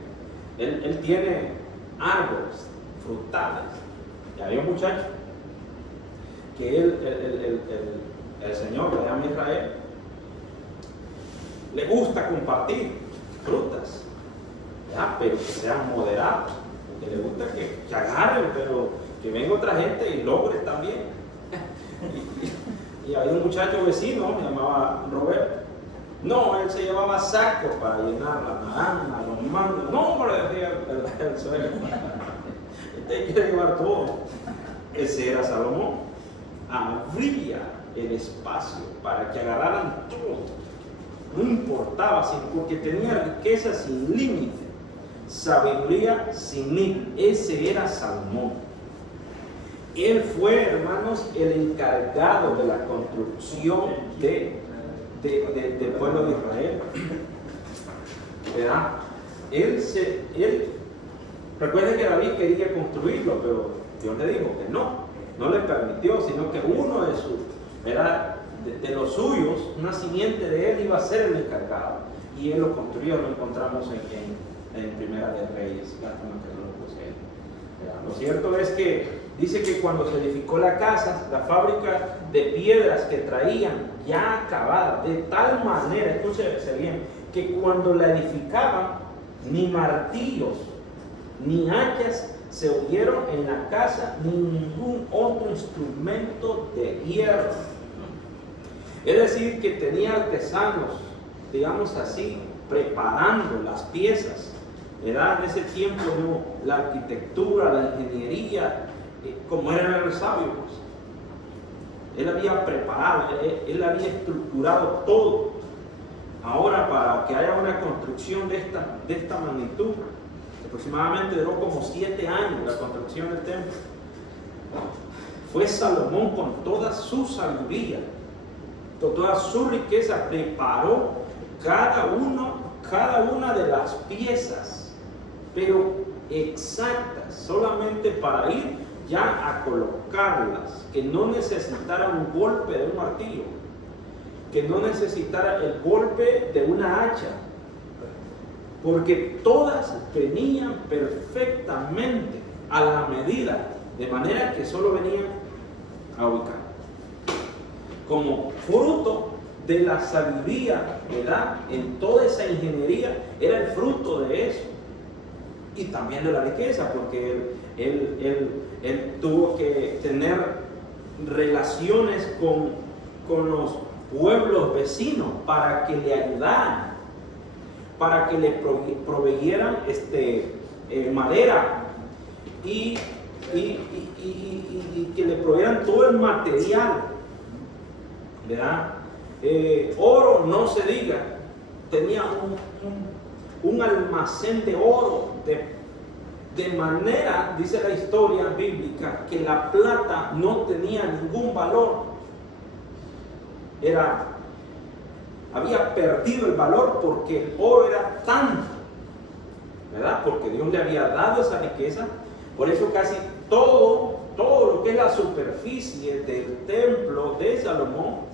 Él tiene árboles frutales. Y había un muchacho que el Señor, que llama Israel, le gusta compartir frutas, ¿ya?, pero que sean moderados, porque le gusta que agarren, pero que venga otra gente y logre también. y había un muchacho vecino, me llamaba Roberto. No, él se llevaba sacos para llenar la naranja, los mangos. No, le decía el suegro: usted quiere llevar todo. Ese era Salomón. Abría el espacio para que agarraran todo. No importaba, porque tenía riqueza sin límite, sabiduría sin límite. Ese era Salomón. Él fue, hermanos, el encargado de la construcción del pueblo de Israel. ¿Verdad? Recuerden que David quería construirlo, pero Dios le dijo que no le permitió, sino que uno de los suyos, una simiente de él, iba a ser el encargado. Y él lo construyó. Lo encontramos en Primera de Reyes. Lástima que no lo puse. Lo cierto es que dice que cuando se edificó la casa, la fábrica de piedras que traían ya acabada, de tal manera, escúchese bien, que cuando la edificaban, ni martillos ni hachas se oyeron en la casa, ni ningún otro instrumento de hierro. Es decir, que tenía artesanos, digamos así, preparando las piezas ¿verdad? En ese tiempo no, la arquitectura, la ingeniería, como era el sabio, pues. Él había preparado, él había estructurado todo. Ahora, para que haya una construcción de esta magnitud, aproximadamente duró como 7 años la construcción del templo. Fue Salomón con toda su sabiduría, con toda su riqueza, preparó cada una de las piezas, pero exactas, solamente para ir ya a colocarlas, que no necesitara un golpe de un martillo, que no necesitara el golpe de una hacha, porque todas venían perfectamente a la medida, de manera que solo venían a ubicar. Como fruto de la sabiduría, ¿verdad? En toda esa ingeniería era el fruto de eso. Y también de la riqueza, porque él tuvo que tener relaciones con los pueblos vecinos para que le ayudaran, para que le proveyeran madera y que le proveyeran todo el material, ¿verdad? Oro, no se diga, tenía un almacén de oro, de manera, dice la historia bíblica, que la plata no tenía ningún valor. Había perdido el valor porque el oro era tanto, ¿verdad? Porque Dios le había dado esa riqueza. Por eso casi todo lo que es la superficie del templo de Salomón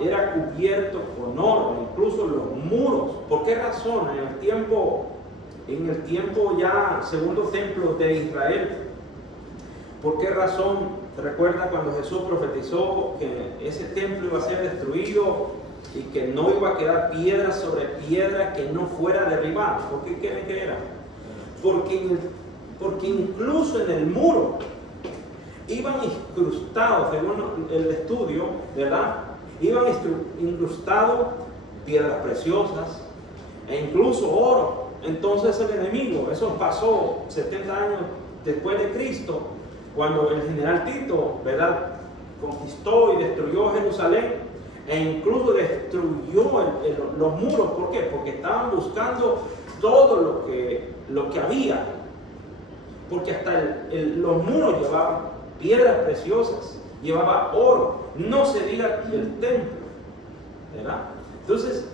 era cubierto con oro, incluso los muros. ¿Por qué razón? En el tiempo ya segundo templo de Israel, ¿por qué razón? Recuerda cuando Jesús profetizó que ese templo iba a ser destruido y que no iba a quedar piedra sobre piedra que no fuera derribada. ¿Por qué creen que era? Porque incluso en el muro iban incrustados, según el estudio, ¿verdad? Iban incrustados piedras preciosas e incluso oro. Entonces el enemigo, eso pasó 70 años después de Cristo, cuando el general Tito, ¿verdad?, conquistó y destruyó Jerusalén e incluso destruyó los muros. ¿Por qué? Porque estaban buscando todo lo que había, porque hasta los muros llevaban piedras preciosas, llevaba oro, no se diga el templo, ¿verdad? Entonces,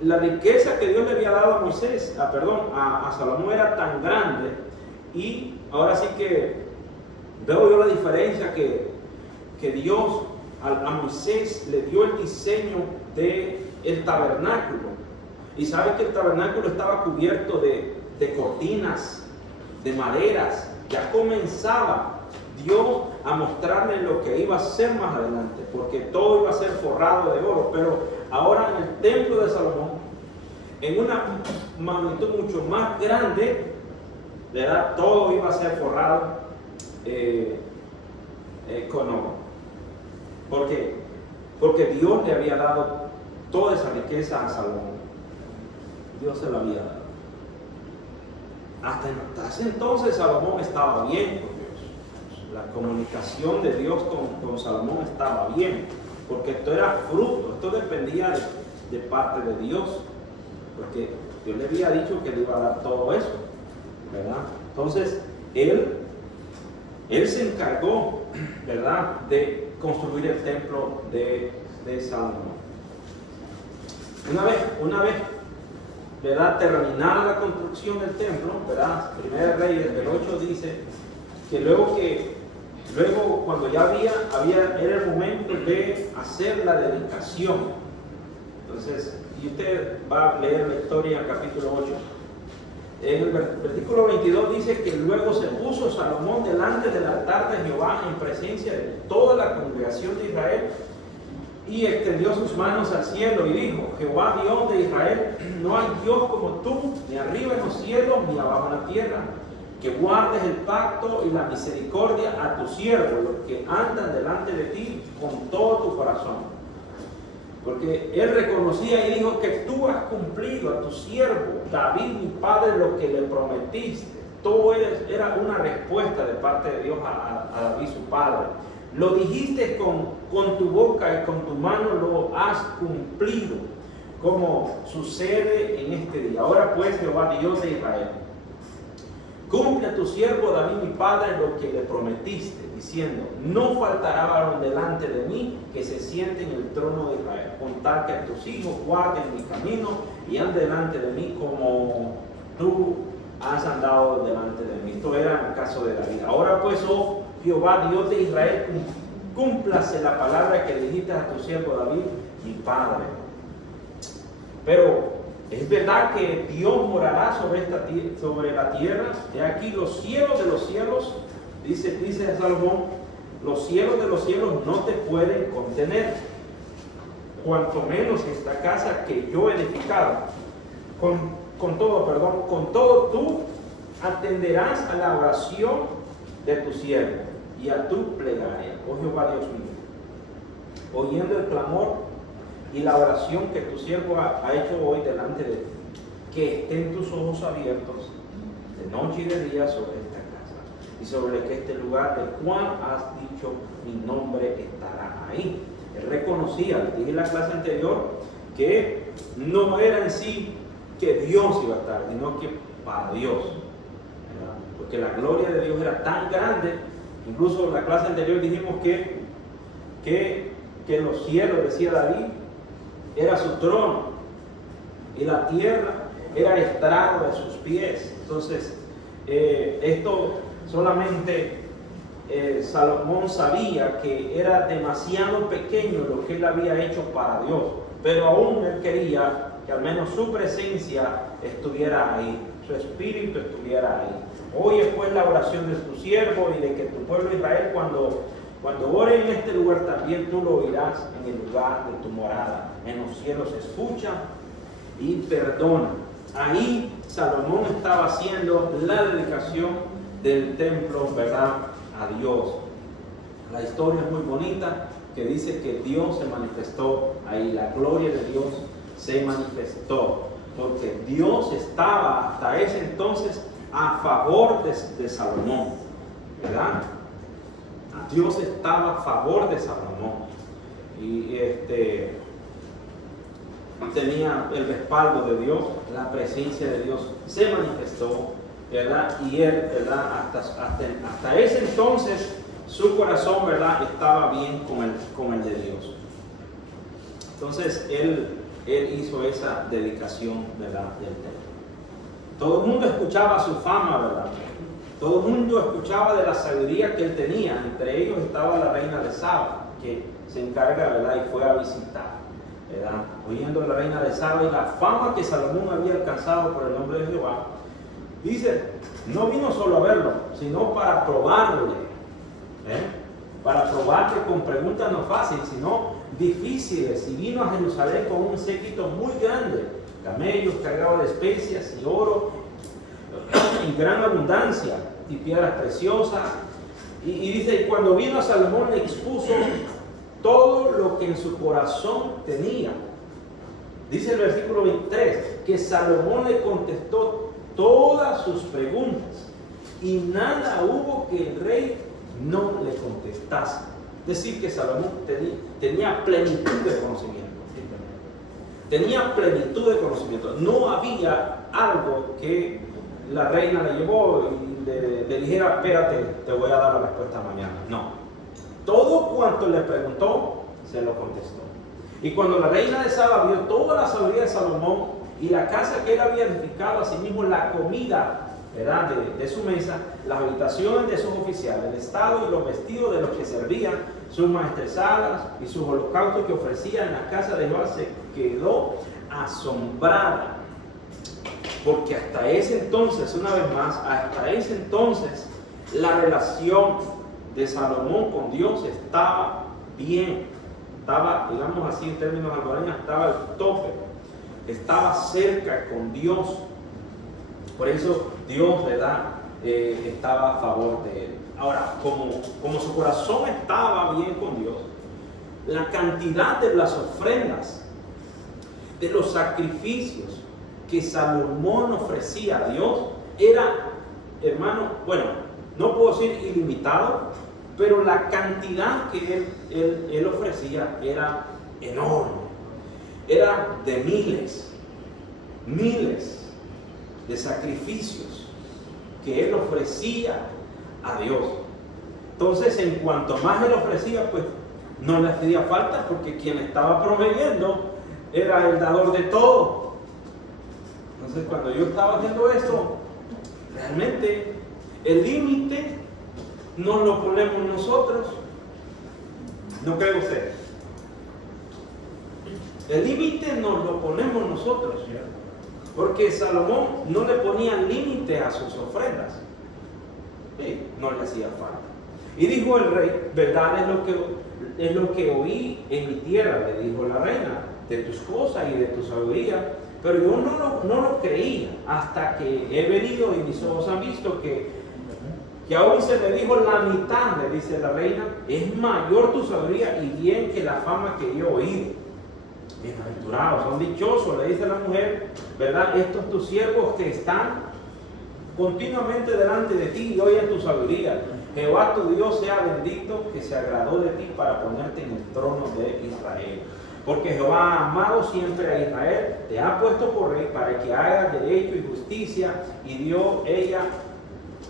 la riqueza que Dios le había dado a Salomón era tan grande, y ahora sí que veo yo la diferencia que Dios a Moisés le dio el diseño del tabernáculo. Y sabe que el tabernáculo estaba cubierto de cortinas, de maderas. Ya comenzaba Dios a mostrarle lo que iba a ser más adelante, porque todo iba a ser forrado de oro. Pero ahora en el templo de Salomón, en una magnitud mucho más grande, ¿verdad?, todo iba a ser forrado con oro. ¿Por qué? Porque Dios le había dado toda esa riqueza a Salomón. Dios se la había dado. Hasta ese entonces Salomón estaba bien con Dios. La comunicación de Dios con Salomón estaba bien, porque esto era fruto, esto dependía de parte de Dios, porque Dios le había dicho que le iba a dar todo eso, ¿verdad? Entonces él se encargó, ¿verdad?, de construir el templo de Salomón. Una vez, ¿verdad?, terminada la construcción del templo, ¿verdad? Primera Reyes del 8 dice que luego cuando ya era el momento de hacer la dedicación. Entonces, y usted va a leer la historia en el capítulo 8. En el versículo 22 dice que luego se puso Salomón delante del altar de Jehová en presencia de toda la congregación de Israel, y extendió sus manos al cielo y dijo: Jehová, Dios de Israel, no hay Dios como tú, ni arriba en los cielos, ni abajo en la tierra, que guardes el pacto y la misericordia a tus siervos, los que andan delante de ti con todo tu corazón. Porque él reconocía y dijo que tú has cumplido a tu siervo David, mi padre, lo que le prometiste. Todo era una respuesta de parte de Dios a David, su padre. Lo dijiste con tu boca y con tu mano lo has cumplido, como sucede en este día. Ahora pues, Jehová, Dios de Israel, cumple a tu siervo David, mi padre, lo que le prometiste, diciendo, no faltará varón delante de mí que se siente en el trono de Israel, con tal que a tus hijos guarden mi camino y anden delante de mí como tú has andado delante de mí. Esto era el caso de David. Ahora pues, oh Jehová, Dios de Israel, cúmplase la palabra que dijiste a tu siervo David, mi padre. Pero es verdad que Dios morará sobre la tierra. De aquí los cielos de los cielos, dice Salomón, los cielos de los cielos no te pueden contener, cuanto menos esta casa que yo he edificado. Con todo tú atenderás a la oración de tu siervo y a tu plegaria, oh Jehová Dios mío, oyendo el clamor y la oración que tu siervo ha hecho hoy delante de ti, que estén tus ojos abiertos de noche y de día sobre esta casa y sobre este lugar del cual has dicho mi nombre estará ahí. Él reconocía, le dije en la clase anterior, que no era en sí que Dios iba a estar, sino que para Dios, ¿verdad? Porque la gloria de Dios era tan grande. Incluso en la clase anterior dijimos que los cielos, decía David, era su trono y la tierra era estrado de sus pies. Entonces, esto solamente Salomón sabía que era demasiado pequeño lo que él había hecho para Dios, pero aún él quería que al menos su presencia estuviera ahí, su espíritu estuviera ahí. Oye pues la oración de tu siervo y de que tu pueblo Israel cuando ore en este lugar también tú lo oirás en el lugar de tu morada. En los cielos escucha y perdona. Ahí Salomón estaba haciendo la dedicación del templo, ¿verdad?, a Dios. La historia es muy bonita, que dice que Dios se manifestó ahí, la gloria de Dios se manifestó, porque Dios estaba hasta ese entonces a favor de Salomón, ¿verdad? Dios estaba a favor de Salomón y tenía el respaldo de Dios, la presencia de Dios se manifestó, ¿verdad? Y él, ¿verdad? Hasta ese entonces su corazón, ¿verdad?, estaba bien con el de Dios. Entonces él hizo esa dedicación, ¿verdad?, del templo. Todo el mundo escuchaba su fama, ¿verdad? Todo el mundo escuchaba de la sabiduría que él tenía. Entre ellos estaba la reina de Saba, que se encarga, ¿verdad?, y fue a visitar, ¿verdad? Oyendo la reina de Saba y la fama que Salomón había alcanzado por el nombre de Jehová, dice, no vino solo a verlo, sino para probarle, para probarle con preguntas no fáciles, sino difíciles. Y vino a Jerusalén con un séquito muy grande, camellos cargados de especias y oro en gran abundancia y piedras preciosas. Y dice, cuando vino a Salomón le expuso todo lo que en su corazón tenía. Dice el versículo 23, que Salomón le contestó todas sus preguntas y nada hubo que el rey no le contestase. Es decir, que Salomón tenía plenitud de conocimiento. Tenía plenitud de conocimiento. No había algo que la reina le llevó y le dijera, espérate, te voy a dar la respuesta mañana. No. Todo cuanto le preguntó, se lo contestó. Y cuando la reina de Saba vio toda la sabiduría de Salomón y la casa que él había edificado, asimismo la comida, ¿verdad?, de su mesa, las habitaciones de sus oficiales, el estado y los vestidos de los que servían, sus maestresalas y sus holocaustos que ofrecían en la casa de Jehová, se quedó asombrada. Porque hasta ese entonces, una vez más, hasta ese entonces, la relación de Salomón con Dios estaba bien. Estaba, digamos así en términos algoraños, estaba al tope. Estaba cerca con Dios. Por eso Dios, ¿verdad?, estaba a favor de él. Ahora, como su corazón estaba bien con Dios, la cantidad de las ofrendas, de los sacrificios que Salomón ofrecía a Dios era, hermano, bueno, no puedo decir ilimitado, pero la cantidad que él ofrecía era enorme. Era de miles de sacrificios que él ofrecía a Dios. Entonces, en cuanto más él ofrecía, pues no le hacía falta, porque quien estaba proveyendo era el dador de todo. Entonces, cuando yo estaba haciendo esto, realmente el límite nos lo ponemos nosotros. ¿No cree usted? El límite nos lo ponemos nosotros, porque Salomón no le ponía límite a sus ofrendas. Sí, no le hacía falta. Y dijo el rey, verdad es lo que oí en mi tierra, le dijo la reina, de tus cosas y de tu sabiduría, pero yo no lo creía hasta que he venido y mis ojos han visto que aún se me dijo la mitad, le dice la reina, es mayor tu sabiduría y bien que la fama que yo he oído. Bienaventurados, son dichosos, le dice la mujer, ¿verdad? Estos tus siervos que están continuamente delante de ti y oyen tu sabiduría. Jehová tu Dios sea bendito, que se agradó de ti para ponerte en el trono de Israel. Porque Jehová ha amado siempre a Israel, te ha puesto por rey para que haga derecho y justicia, y dio ella,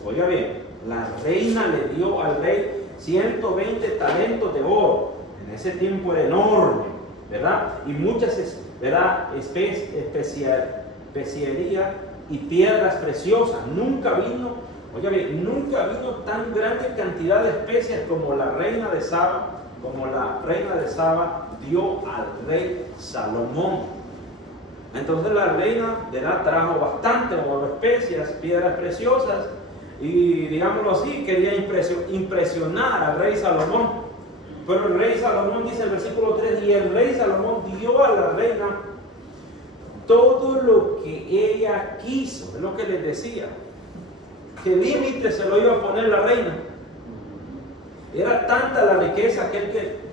oiga bien, la reina le dio al rey 120 talentos de oro. En ese tiempo era enorme, ¿verdad? Y muchas, ¿verdad?, especiería y piedras preciosas. Nunca vino, oiga bien, nunca vino tan grande cantidad de especias como la reina de Saba dio al rey Salomón. Entonces la reina, ¿verdad?, trajo bastante oro, especias, piedras preciosas, y digámoslo así, quería impresionar al rey Salomón. Pero el rey Salomón, dice el versículo 3, y el rey Salomón dio a la reina todo lo que ella quiso. Es lo que les decía. ¿Qué límite se lo iba a poner la reina? Era tanta la riqueza que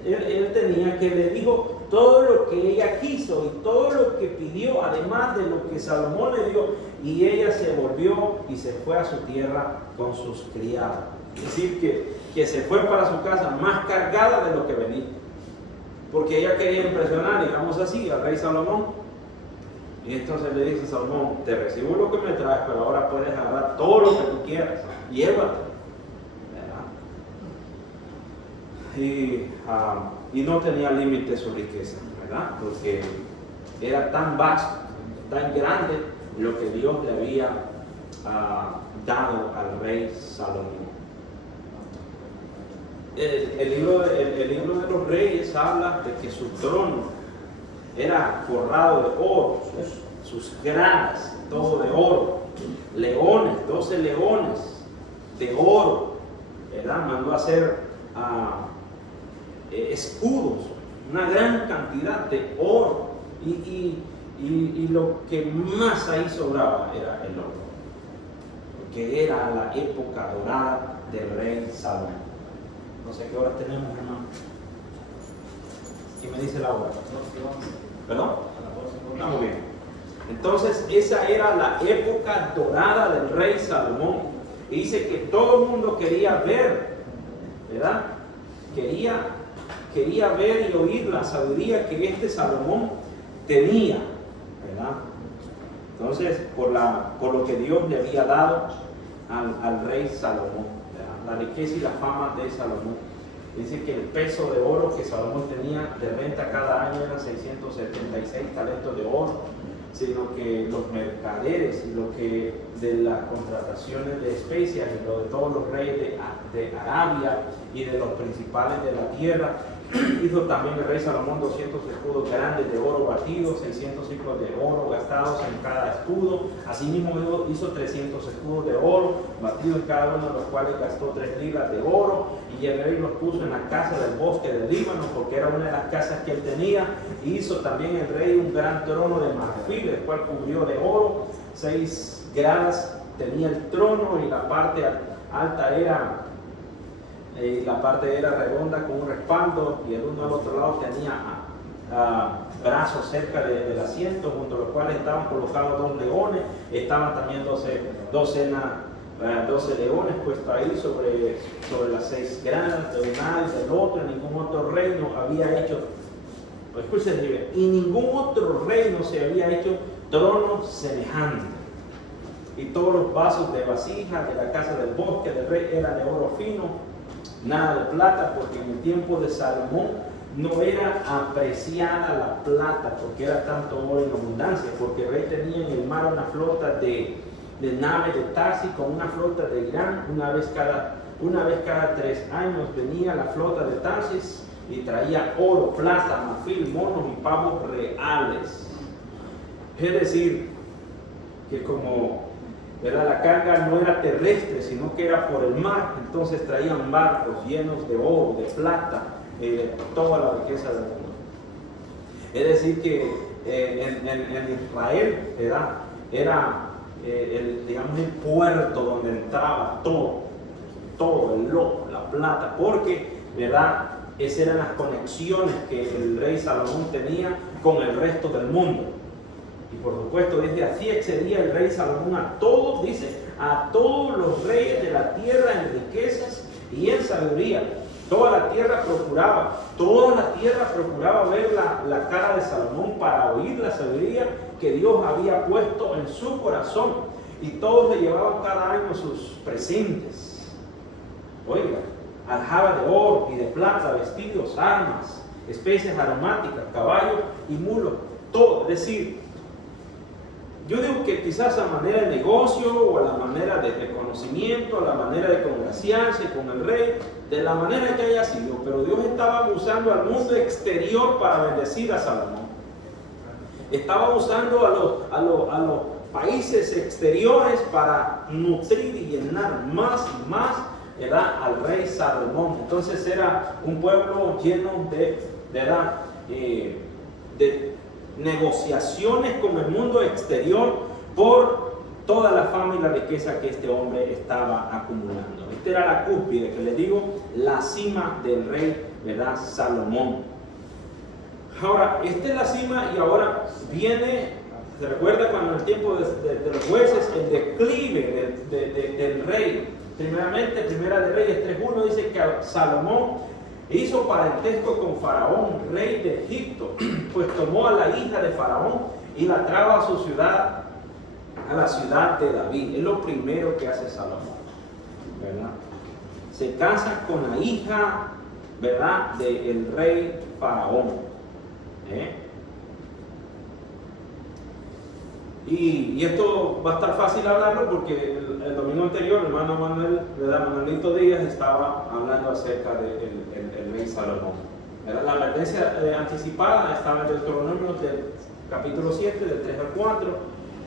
él tenía, que le dijo todo lo que ella quiso y todo lo que pidió, además de lo que Salomón le dio, y ella se volvió y se fue a su tierra con sus criados. Es decir, que se fue para su casa más cargada de lo que venía, porque ella quería impresionar, digamos así, al rey Salomón. Y entonces le dice a Salomón, te recibo lo que me traes, pero ahora puedes agarrar todo lo que tú quieras, llévate. Y no tenía límite su riqueza, ¿verdad? Porque era tan vasto, tan grande lo que Dios le había dado al rey Salomón. El libro de los Reyes habla de que su trono era forrado de oro, sus gradas, todo de oro, leones, 12 leones de oro, ¿verdad? Mandó a hacer escudos, una gran cantidad de oro, y lo que más ahí sobraba era el oro, porque era la época dorada del rey Salomón. No sé qué hora tenemos, hermano. ¿Quién me dice la hora? ¿Perdón? Ah, muy bien. Entonces, esa era la época dorada del rey Salomón. Y dice que todo el mundo quería ver, ¿verdad? Quería ver y oír la sabiduría que este Salomón tenía, ¿verdad? Entonces, por lo que Dios le había dado al rey Salomón, la riqueza y la fama de Salomón. Dice que el peso de oro que Salomón tenía de renta cada año eran 676 talentos de oro, sino que los mercaderes y lo que de las contrataciones de especias y lo de todos los reyes de Arabia y de los principales de la tierra, hizo también el rey Salomón 200 escudos grandes de oro batidos, 600 ciclos de oro gastados en cada escudo. Asimismo hizo 300 escudos de oro batidos, cada uno de los cuales gastó 3 libras de oro, y el rey los puso en la casa del bosque del Líbano, porque era una de las casas que él tenía. Hizo también el rey un gran trono de marfil, el cual cubrió de oro, 6 gradas tenía el trono, y la parte alta era la parte era redonda con un respaldo y el uno al otro lado tenía brazos cerca del asiento, junto a los cuales estaban colocados 2 leones. Estaban también 12 leones puestos ahí sobre las 6 gradas de un lado y del otro. Ningún otro reino había hecho, pues escúchense bien, y ningún otro reino se había hecho trono semejante. Y todos los vasos de vasija de la casa del bosque del rey eran de oro fino, nada de plata, porque en el tiempo de Salomón no era apreciada la plata, porque era tanto oro en abundancia, porque el rey tenía en el mar una flota de naves de Tarsis con una flota de Irán. Una vez cada 3 años venía la flota de Tarsis y traía oro, plata, marfil, monos y pavos reales. Es decir, que como la carga no era terrestre, sino que era por el mar, entonces traían barcos llenos de oro, de plata, toda la riqueza del mundo. Es decir, que en Israel era el puerto donde entraba todo el oro, la plata, porque esas eran las conexiones que el rey Salomón tenía con el resto del mundo. Y por supuesto, dice, así excedía el rey Salomón a todos los reyes de la tierra en riquezas y en sabiduría. Toda la tierra procuraba ver la cara de Salomón para oír la sabiduría que Dios había puesto en su corazón. Y todos le llevaban cada año sus presentes. Oiga, aljaba de oro y de plata, vestidos, armas, especies aromáticas, caballos y mulos, todo. Es decir, yo digo que quizás a manera de negocio o a la manera de reconocimiento, a la manera de congraciarse con el rey, de la manera que haya sido, pero Dios estaba usando al mundo exterior para bendecir a Salomón. Estaba usando a los países exteriores para nutrir y llenar más y más al rey Salomón. Entonces era un pueblo lleno de negociaciones con el mundo exterior por toda la fama y la riqueza que este hombre estaba acumulando. Esta era la cúspide, que les digo, la cima del rey, Salomón. Ahora, esta es la cima y ahora viene, se recuerda cuando en el tiempo de los jueces, el declive del rey. Primeramente, Primera de Reyes 3:1 dice que Salomón hizo parentesco con Faraón, rey de Egipto, pues tomó a la hija de Faraón y la trajo a su ciudad, a la ciudad de David. Es lo primero que hace Salomón, ¿verdad? Se casa con la hija, ¿verdad?, del rey Faraón. Y esto va a estar fácil hablarlo porque el domingo anterior el hermano Manuel, Manuelito Díaz, estaba hablando acerca del rey Salomón. La advertencia anticipada estaba en Deuteronomio del capítulo 7, del 3 al 4,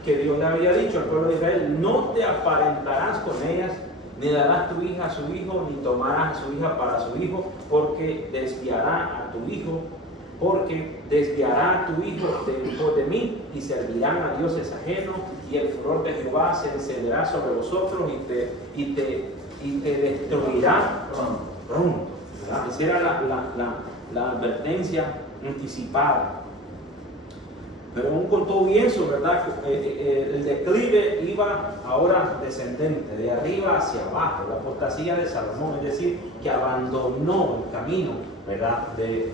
que Dios le había dicho al pueblo de Israel: no te aparentarás con ellas, ni darás tu hija a su hijo, ni tomarás a su hija para su hijo, porque desviará a tu hijo de mí, y servirán a dioses ajenos, y el furor de Jehová se encenderá sobre vosotros y te destruirá pronto. Esa era la advertencia anticipada. Pero aún con todo eso, ¿verdad? El declive iba ahora descendente, de arriba hacia abajo, la apostasía de Salomón, es decir, que abandonó el camino, ¿verdad?, de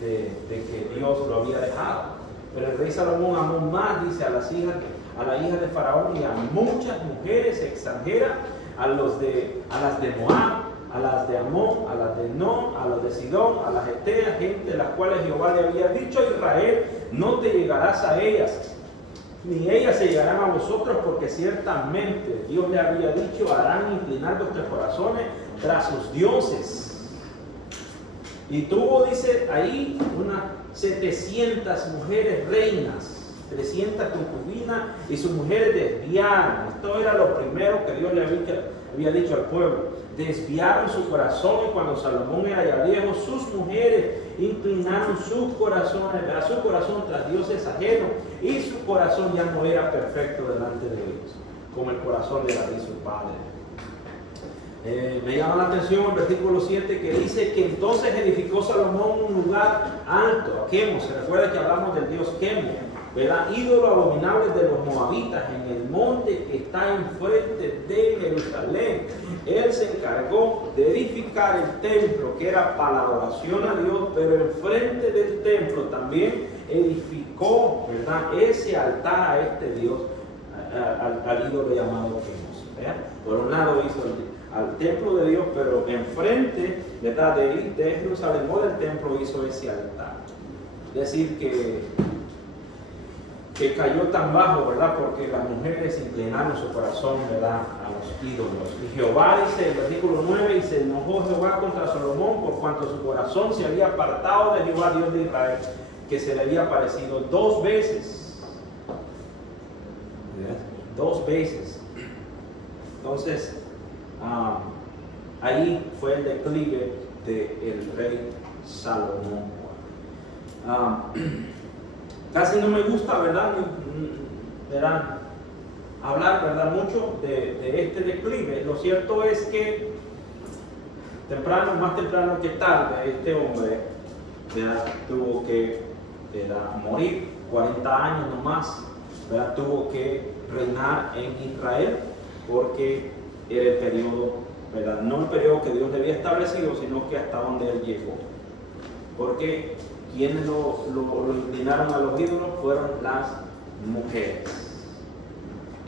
que Dios lo había dejado. Pero el rey Salomón amó más, dice, a la hija de Faraón y a muchas mujeres extranjeras, a las de Moab, a las de Amón, a las de No, a las de Sidón, a las Eteas, gente de las cuales Jehová le había dicho a Israel: no te llegarás a ellas, ni ellas se llegarán a vosotros, porque ciertamente Dios le había dicho: harán inclinar vuestros corazones tras sus dioses. Y tuvo, dice ahí, unas 700 mujeres reinas, 300 concubinas, y sus mujeres desviaron. Esto era lo primero que Dios le había dicho al pueblo. Desviaron su corazón, y cuando Salomón era ya viejo, sus mujeres inclinaron sus corazones, su corazón tras dioses ajenos, y su corazón ya no era perfecto delante de Dios, como el corazón de David su padre. Me llama la atención el versículo 7 que dice que entonces edificó Salomón un lugar alto, a Quemo. Se recuerda que hablamos del dios Quemo, ¿verdad? Ídolo abominable de los moabitas en el monte que está enfrente de Jerusalén. Él se encargó de edificar el templo, que era para la adoración a Dios, pero enfrente del templo también edificó, ¿verdad?, ese altar a este dios, al ídolo llamado Quemos, ¿verdad? Por un lado hizo al templo de Dios, pero enfrente, ¿verdad?, de Jerusalén o del templo hizo ese altar. Es decir, que cayó tan bajo, ¿verdad?, porque las mujeres inclinaron su corazón, ¿verdad?, a los ídolos. Y Jehová, dice el versículo 9, y se enojó Jehová contra Salomón por cuanto su corazón se había apartado de Jehová, Dios de Israel, que se le había aparecido 2 veces. ¿Verdad? 2 veces. Entonces, ahí fue el declive del rey Salomón. Casi no me gusta, ¿verdad?, hablar, ¿verdad?, mucho de este declive. Lo cierto es que más temprano que tarde, este hombre, ¿verdad?, tuvo que, ¿verdad?, morir. 40 años nomás, ¿verdad?, tuvo que reinar en Israel, porque era el periodo, ¿verdad?, no el periodo que Dios le había establecido, sino que hasta donde él llegó. Porque quienes lo inclinaron a los ídolos fueron las mujeres.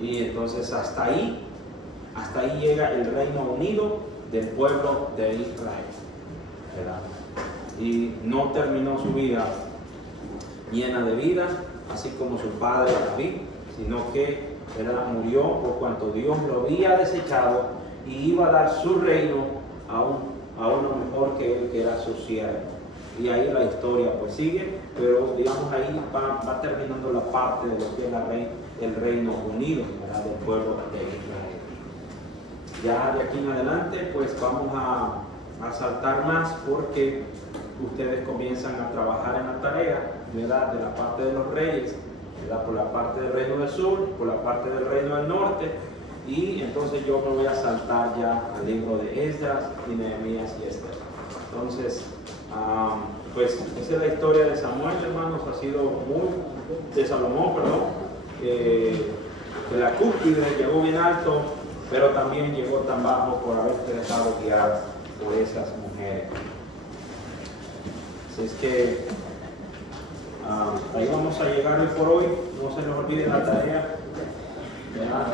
Y entonces hasta ahí llega el Reino Unido del pueblo de Israel, ¿verdad? Y no terminó su vida llena de vida, así como su padre David, sino que, ¿verdad?, murió por cuanto Dios lo había desechado y iba a dar su reino a uno mejor que él, que era su siervo. Y ahí la historia pues sigue, pero digamos ahí va terminando la parte de lo que es el Reino Unido, ¿verdad?, del pueblo de Israel. Ya de aquí en adelante pues vamos a saltar más, porque ustedes comienzan a trabajar en la tarea, ¿verdad?, de la parte de los reyes, ¿verdad?, por la parte del Reino del Sur, por la parte del Reino del Norte, y entonces yo me voy a saltar ya al libro de Esdras y Nehemías y Esther. Entonces, pues esa es la historia de Samuel, hermanos. Ha sido de Salomón, perdón, de la cúspide llegó bien alto, pero también llegó tan bajo por haberse dejado guiar por esas mujeres. Así es que ahí vamos a llegar hoy por hoy. No se nos olvide la tarea. ¿Verdad?